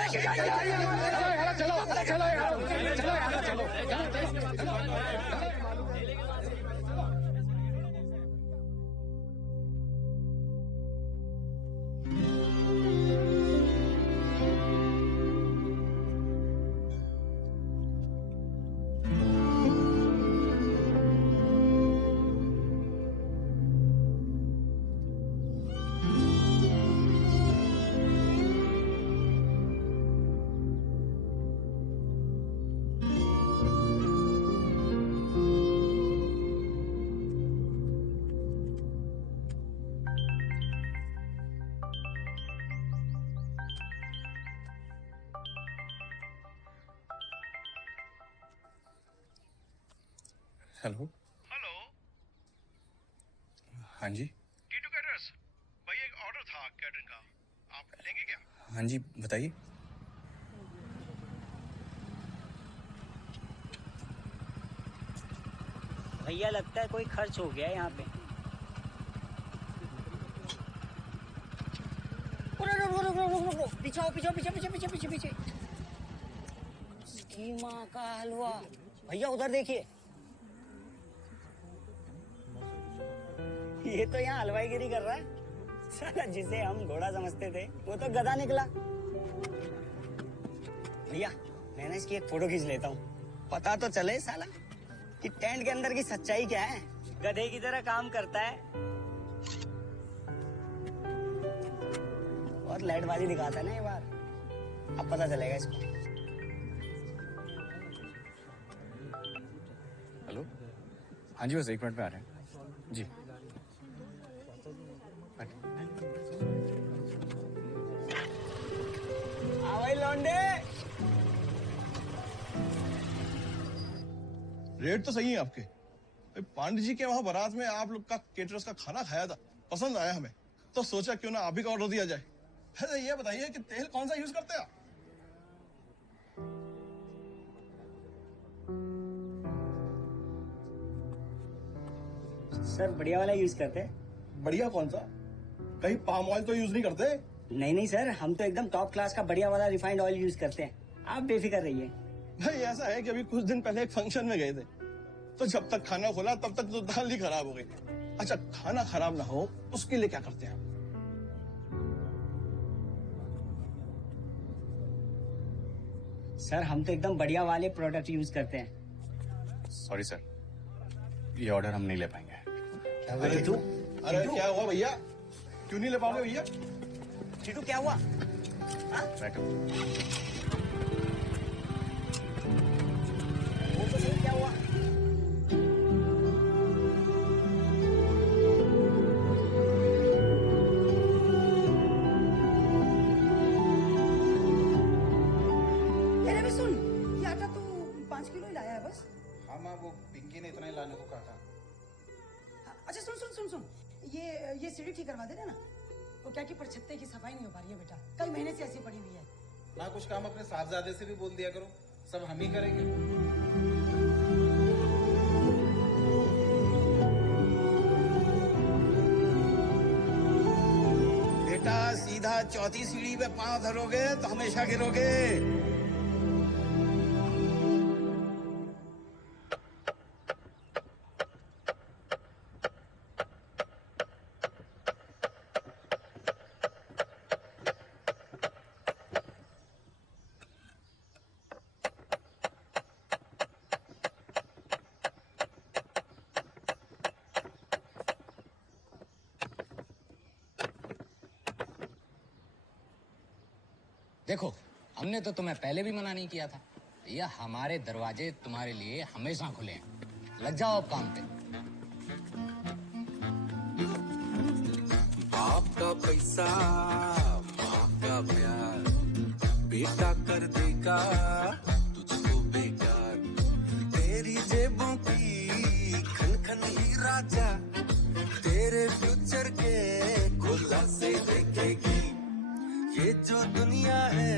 हेलो। हेलो। हाँ जी। टीटू कैटरर्स, भाई एक ऑर्डर था कैटरिंग का, आप लेंगे क्या? हाँ जी बताइए। भैया लगता है कोई खर्च हो गया यहाँ पे। पीछे आओ, पीछे पीछे पीछे पीछे पीछे पीछे। स्कीमा का हलवा। भैया उधर देखिए, ये तो यहाँ हलवाईगिरी कर रहा है। साला जिसे हम घोड़ा समझते थे वो तो गधा निकला। भैया मैं ना इसकी एक फोटो खींच लेता हूँ, पता तो चले साला कि टेंट के अंदर की सच्चाई क्या है। गधे की तरह काम करता है और लाइटबाजी दिखाता है ना ये बार, अब पता चलेगा इसको। हेलो, हाँ जी बस 1 मिनट में आ रहे हैं जी। भाई लौंडे, रेट तो सही है आपके। पांडे जी के वहां बारात में आप लोग का केटरर्स का खाना खाया था, पसंद आया हमें, तो सोचा क्यों ना आप ही का ऑर्डर दिया जाए। अरे ये बताइए कि तेल कौन सा यूज करते हैं आप? सर बढ़िया वाला यूज करते हैं। बढ़िया कौन सा? कहीं पाम ऑयल तो यूज नहीं करते? नहीं नहीं सर, हम तो एकदम टॉप क्लास का बढ़िया वाला रिफाइंड ऑयल यूज करते हैं, आप बेफिक्र रहिए। भाई ऐसा है कि अभी कुछ दिन पहले एक फंक्शन में गए थे, तो जब तक खाना खोला तब तक तो दाल ही खराब हो गई। अच्छा, खाना खराब ना हो उसके लिए क्या करते हैं आप? सर हम तो एकदम बढ़िया वाले प्रोडक्ट यूज करते हैं। सॉरी सर, ये ऑर्डर हम नहीं ले पाएंगे। अरे तू, अरे क्या हुआ भैया, क्यों नहीं ले पाओगे भैया? टीटू क्या हुआ? बैठो। वो तो सही, क्या हुआ? अरे बे सुन, ये आटा तू 5 किलो ही लाया है बस? हाँ माँ, वो पिंकी ने इतना ही लाने को कहा था। अच्छा सुन सुन सुन सुन, ये सीढ़ी ठीक करवा देना ना। वो क्या कि परछत्ते की सफाई नहीं हो पा रही है बेटा, कई महीने से ऐसी पड़ी हुई है। ना कुछ काम अपने साहबजादे से भी बोल दिया करो, सब हम ही करेंगे। बेटा सीधा चौथी सीढ़ी पे पांव धरोगे तो हमेशा गिरोगे। देखो, हमने तो तुम्हें पहले भी मना नहीं किया था। भैया हमारे दरवाजे तुम्हारे लिए हमेशा खुले हैं, लग जाओ अब काम पे। बाप का पैसा, माँ का प्यार, बेटा कर देगा तुझको बेकार। तेरी जेबों की खन खन ही राजा, तेरे फ्यूचर के खुलासे देखेगी। ये जो दुनिया है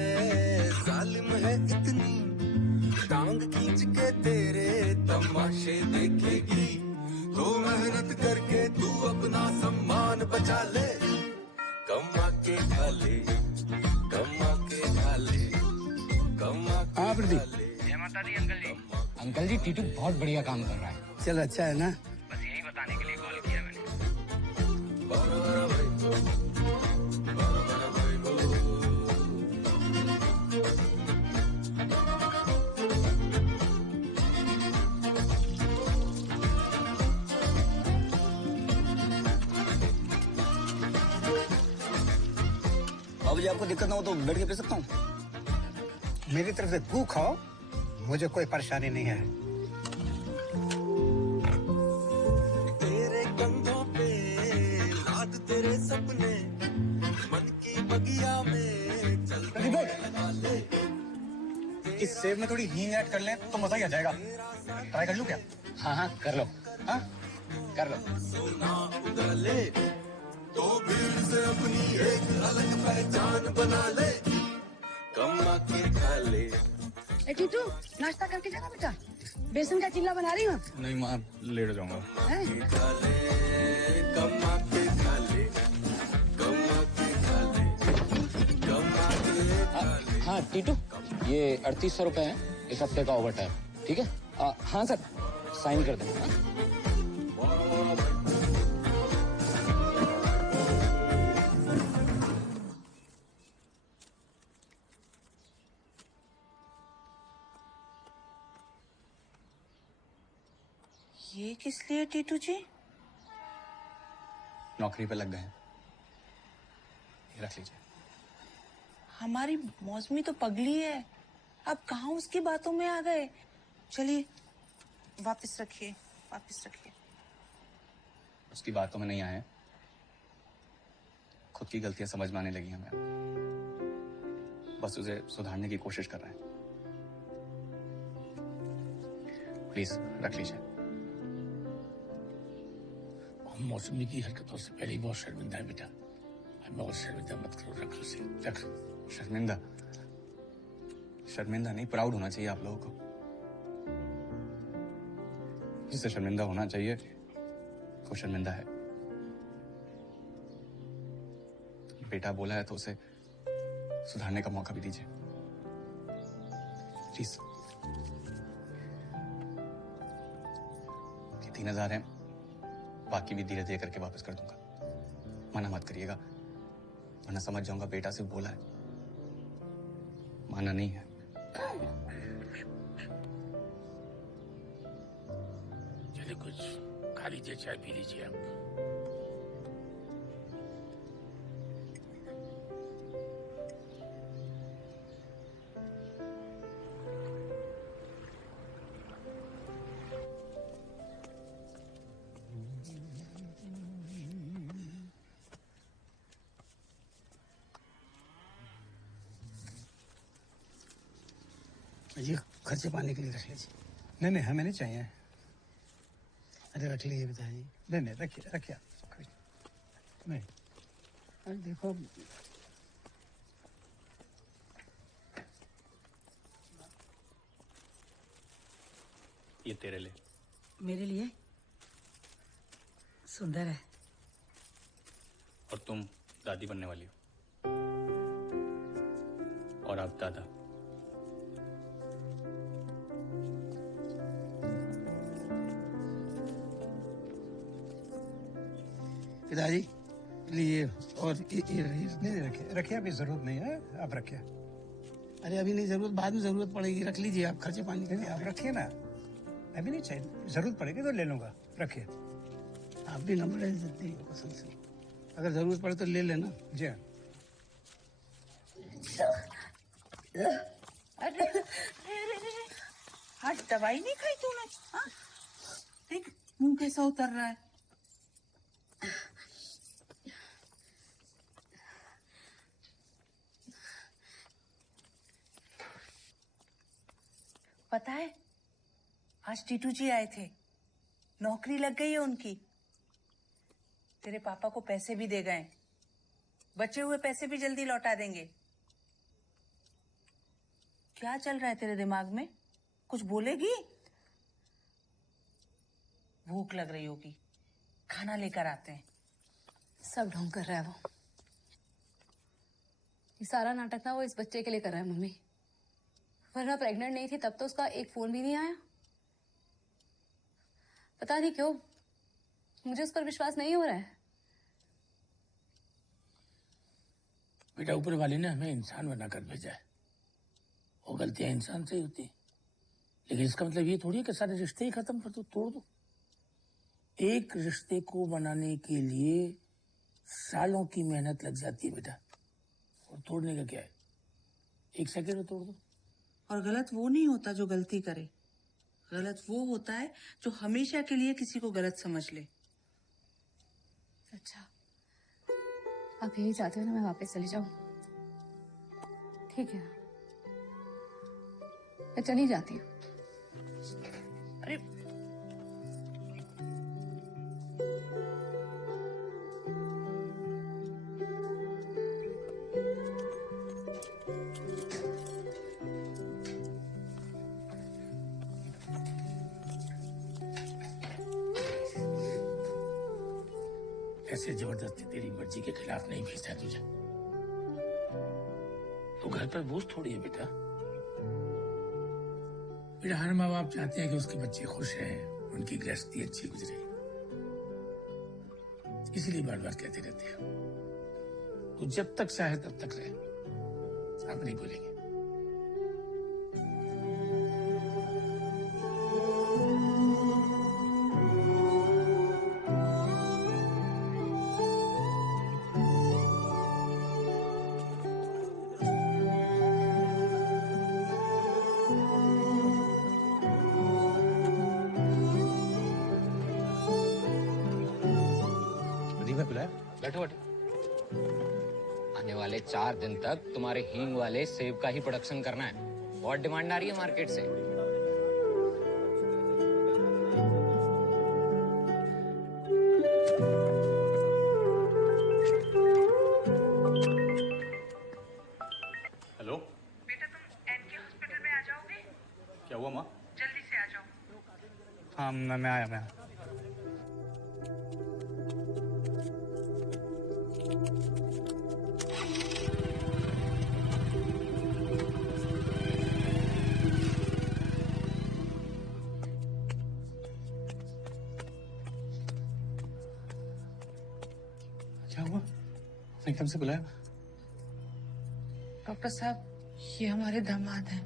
जालिम है इतनी, टांग खींच के तेरे तमाशे देखेगी। तो मेहनत करके तू अपना सम्मान बचा ले, कमा के खा ले, कमा के खा ले, कमा के खा ले। जय माता दी अंकल जी। अंकल जी टीटू बहुत बढ़िया काम कर रहा है। चल अच्छा है ना। बस यही बताने के लिए कॉल किया मैंने। बाबूजी आपको दिक्कत ना हो तो बैठ के पी सकता हूँ? मेरी तरफ से तू खाओ, मुझे कोई परेशानी नहीं है। तेरे कंधों पे लाद तेरे सपने, मन की बगिया में चलते लगा ले। इस सेव में थोड़ी हींग ऐड कर लें तो मजा ही आ जाएगा। ट्राई कर लूं क्या? हाँ हाँ कर लो। हाँ कर लो। सोना उगले तो भीड़ से अपनी एक अलग पहचान बना ले, कमा के खा ले। टीटू नाश्ता करके जाना बेटा। बेसन का चिल्ला बना रही हो? नहीं माँ, लेट हो जाऊंगा। हाँ टीटू, ये 3800 रुपए है, इस हफ्ते का ओवर टाइम, ठीक है? हाँ सर, साइन कर देना। ये किस लिए टीटू जी? नौकरी पे लग गए हैं, ये रख लीजिए। हमारी मौसमी तो पगली है, अब कहाँ उसकी बातों में आ गए। चलिए वापस रखिए, वापस रखिए। उसकी बातों में नहीं आए, खुद की गलतियां समझ में आने लगी हमें, बस उसे सुधारने की कोशिश कर रहे हैं। प्लीज रख लीजिए। मौसमी की हरकतों से पहले ही बहुत शर्मिंदा है बेटा, बहुत शर्मिंदा मत करो, रख लो उसे, रख। शर्मिंदा? शर्मिंदा नहीं, प्राउड होना चाहिए आप लोगों को। जिससे शर्मिंदा होना चाहिए वो शर्मिंदा है। बेटा बोला है तो उसे सुधारने का मौका भी दीजिए प्लीज। ये 3000 है, बाकी भी धीरे धीरे करके वापस कर दूंगा। मना मत करिएगा, वरना समझ जाऊंगा बेटा से बोला है, माना नहीं है। चलिए कुछ खा लीजिए, चाय पी लीजिए आप। ये खर्चे पानी के लिए रख लीजिए। नहीं नहीं, हमें नहीं चाहिए। अरे रख लीजिए पिताजी। नहीं नहीं, रखिए रखिए। नहीं, अरे देखो, ये तेरे लिए। मेरे लिए? सुंदर है। और तुम दादी बनने वाली हो, और आप दादा। पिताजी लिए, और ये नहीं रखिए रखिए, अभी जरूरत नहीं है, आप रखिए। अरे अभी नहीं जरूरत, बाद में जरूरत पड़ेगी, रख लीजिए आप, खर्चे पानी के लिए। आप रखिए ना, अभी नहीं चाहिए, जरूरत पड़ेगी तो ले लूंगा, रखिए। आप भी नंबर देती हो कसम से, अगर जरूरत पड़े तो ले लेना। जी हाँ। अरे हाँ, दवाई नहीं खाई तूने? हाँ? देख मुंह कैसा उतर रहा है। पता है आज टीटू जी आए थे, नौकरी लग गई है उनकी। तेरे पापा को पैसे भी दे गए, बचे हुए पैसे भी जल्दी लौटा देंगे। क्या चल रहा है तेरे दिमाग में? कुछ बोलेगी? भूख लग रही होगी, खाना लेकर आते हैं। सब ढोंग कर रहा है वो। ये सारा नाटक ना वो इस बच्चे के लिए कर रहा है मम्मी, वरना प्रेग्नेंट नहीं थी तब तो उसका एक फोन भी नहीं आया। पता नहीं क्यों मुझे उस पर विश्वास नहीं हो रहा है। बेटा ऊपर वाले ने हमें इंसान बनाकर भेजा है, वो गलतियां इंसान से ही होती हैं, लेकिन इसका मतलब ये थोड़ी है कि सारे रिश्ते ही खत्म कर दो, तोड़ दो। एक रिश्ते को बनाने के लिए सालों की मेहनत लग जाती है बेटा, और तोड़ने का क्या है, 1 सेकंड में तोड़ दो। और गलत वो नहीं होता जो गलती करे, गलत वो होता है जो हमेशा के लिए किसी को गलत समझ ले। अच्छा, आप यही चाहते हो ना मैं वापस चली जाऊं? ठीक है, मैं चली जाती हूँ। अरे ऐसे जबरदस्ती तेरी मर्जी के खिलाफ नहीं भेजता तुझे। तो घर पर बोझ थोड़ी है बेटा। मेरा हर माँ बाप चाहते हैं कि उसके बच्चे खुश रहें, उनकी गृहस्थी अच्छी गुजरे, इसीलिए बार बार कहते रहते हैं। तो जब तक चाहे तब तक रहे, आप नहीं बोलेंगे। बैठो बैठो। आने वाले 4 दिन तक तुम्हारे हींग वाले सेब का ही प्रोडक्शन करना है। बहुत डिमांड आ रही है मार्केट से। हेलो बेटा, तुम एनके हॉस्पिटल में आ जाओगे? क्या हुआ माँ? जल्दी से आ जाओ। हाँ मैं आया। क्या हुआ? आपने एकदम से बुलाया? डॉक्टर साहब, ये हमारे दामाद हैं।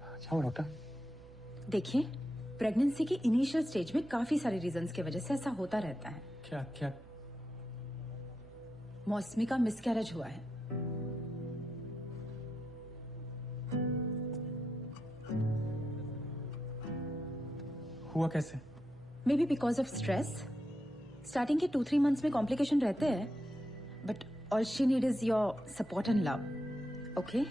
क्या हुआ डॉक्टर? देखिए, प्रेगनेंसी की इनिशियल स्टेज में काफी सारे रीजंस की वजह से ऐसा होता रहता है। क्या? मौसमी का मिसकैरेज हुआ है। हुआ कैसे? May be because of stress. Starting के 2-3 मंथ्स में कॉम्प्लिकेशन रहते हैं, but all she need is your support and love. Okay?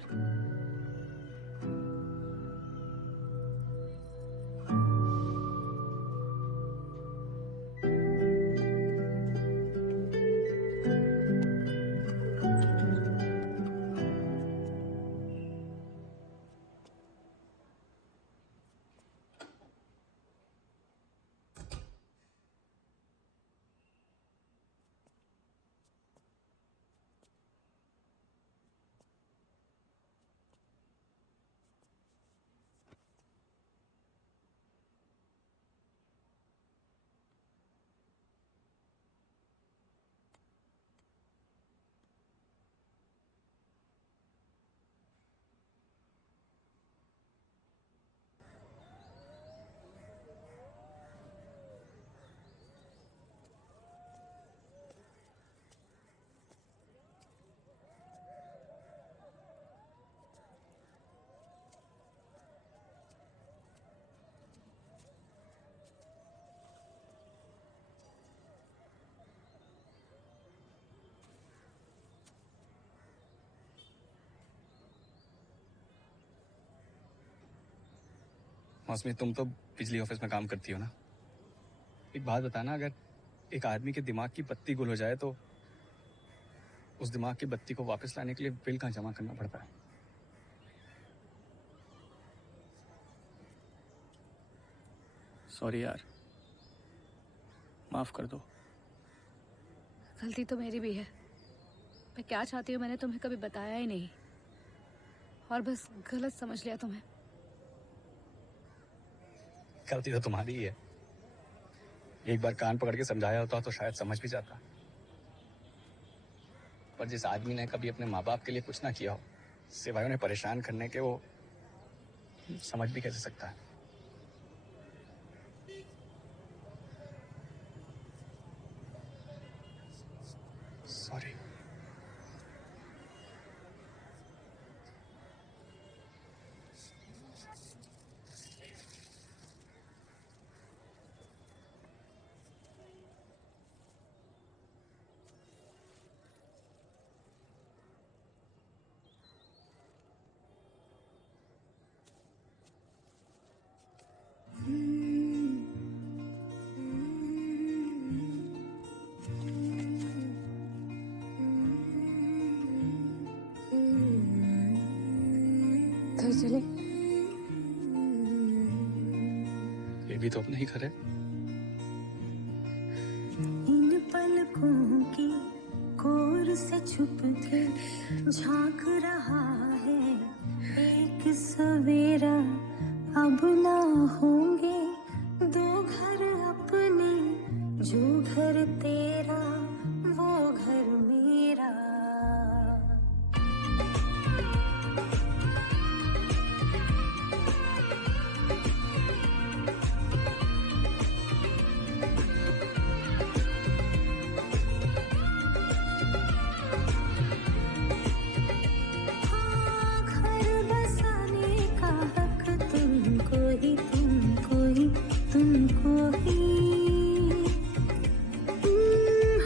मौसमी, तुम तो बिजली ऑफिस में काम करती हो ना? एक बात बताना, अगर एक आदमी के दिमाग की बत्ती गुल हो जाए तो उस दिमाग की बत्ती को वापस लाने के लिए बिल कहाँ जमा करना पड़ता है? सॉरी यार, माफ कर दो। गलती तो मेरी भी है। मैं क्या चाहती हूँ मैंने तुम्हें कभी बताया ही नहीं, और बस गलत समझ लिया तुम्हें। गलती तो तुम्हारी ही है। एक बार कान पकड़ के समझाया होता तो शायद समझ भी जाता। पर जिस आदमी ने कभी अपने माँ बाप के लिए कुछ ना किया हो, सिवाय उन्हें परेशान करने के, वो समझ भी कैसे सकता है? सॉरी। घर चले? ये भी तो अपना ही घर है। इन पलकों की कोर से छुप के झांक रहा है एक सवेरा। अब ना होंगे दो घर अपने, जो घर तेरा वो घर मेरा।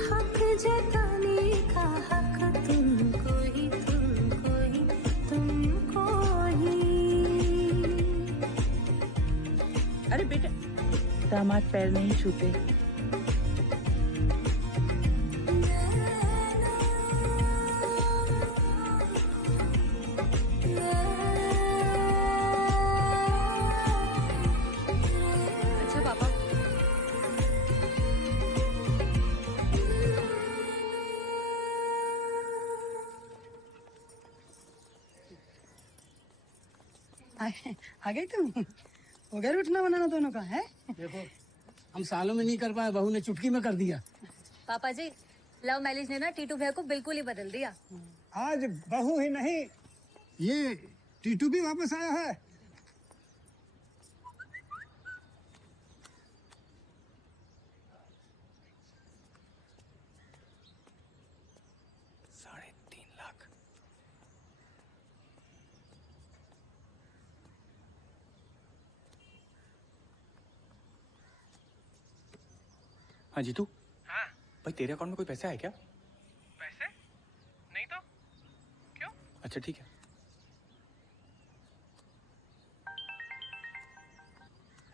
हक जताने का हक तुमको ही, तुमको ही, तुमको ही। अरे बेटा, दामाद पैर नहीं छूते। अच्छा पापा, आ गई तुम? हो गया उठना बनाना दोनों का है? देखो, हम सालों में नहीं कर पाए, बहू ने चुटकी में कर दिया। पापा जी, लव मैरिज ने ना टीटू भैया को बिल्कुल ही बदल दिया। आज बहू ही नहीं, ये टीटू भी वापस आया है। हाँ जीतू। हाँ भाई, तेरे अकाउंट में कोई पैसे आए क्या? पैसे? नहीं तो क्यों? अच्छा ठीक है।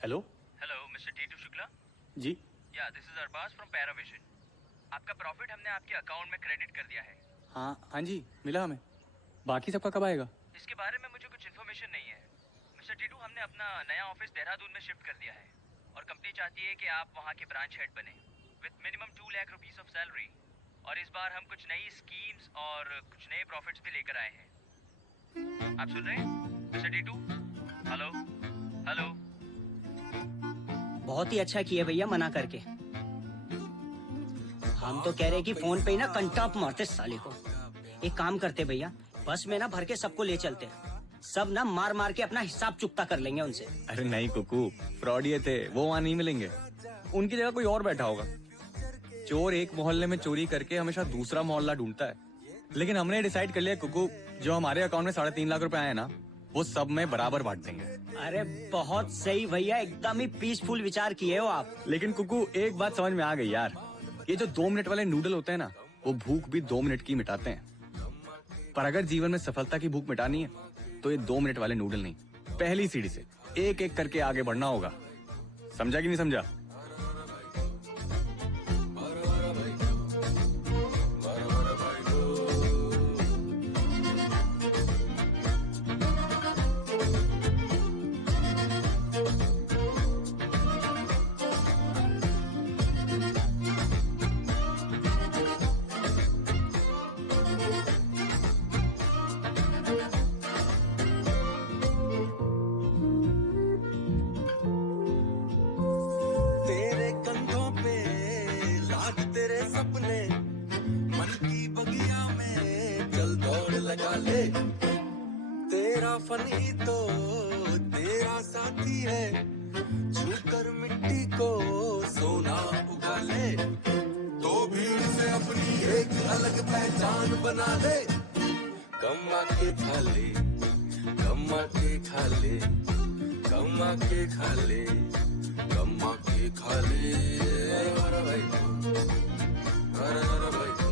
Hello hello mister Titu Shukla. जी। Yeah this is Arbaaz from Paravision. आपका प्रॉफिट हमने आपके अकाउंट में क्रेडिट कर दिया है। हाँ जी, मिला हमें। बाकी सबका कब आएगा? इसके बारे में मुझे कुछ इन्फॉर्मेशन नहीं है मिस्टर टीटू। हमने अपना नया ऑफिस देहरादून में शिफ्ट कर दिया है और कंपनी चाहती है कि आप वहाँ के ब्रांच हेड बने with minimum 2 lakh rupees of salary. और इस बार हम कुछ नई स्कीम्स और कुछ नए प्रॉफिट्स भी लेकर आए हैं। आप सुन रहे हैं मिस्टर टीटू? Hello hello. बहुत ही अच्छा किया भैया मना करके। हम तो कह रहे कि फोन पे ही ना कंटाप मारते साले को। एक काम करते भैया, बस में ना भर के सबको ले चलते, सब ना मार मार के अपना हिसाब चुकता कर लेंगे उनसे। अरे नहीं कुकू, फ्रॉड ये थे, वो वहाँ नहीं मिलेंगे। उनकी जगह कोई और बैठा होगा। चोर एक मोहल्ले में चोरी करके हमेशा दूसरा मोहल्ला ढूंढता है, लेकिन हमने डिसाइड कर लिया कुकू, जो हमारे अकाउंट में 3.5 लाख रुपए आए ना, वो सब में बराबर बांट देंगे। अरे बहुत सही भैया, एकदम ही पीसफुल विचार किए हो आप। लेकिन कुकू एक बात समझ में आ गई यार, ये जो 2 मिनट वाले नूडल होते हैं ना, वो भूख भी 2 मिनट की मिटाते हैं। पर अगर जीवन में सफलता की भूख मिटानी है तो ये 2 मिनट वाले नूडल नहीं, पहली सीढ़ी से एक एक करके आगे बढ़ना होगा। समझा कि नहीं समझा? तेरे कंधों पे लाद तेरे सपने, मन की बगिया में चल दौड़ लगा ले। तेरा फनी तो तेरा साथी है, छूकर मिट्टी को सोना उगा ले। तो भीड़ से अपनी एक अलग पहचान बना ले। कमा के खा ले, कमा के खा ले, कमा के खा ले, कमा के खा ले। अरे भाई, अरे भाई।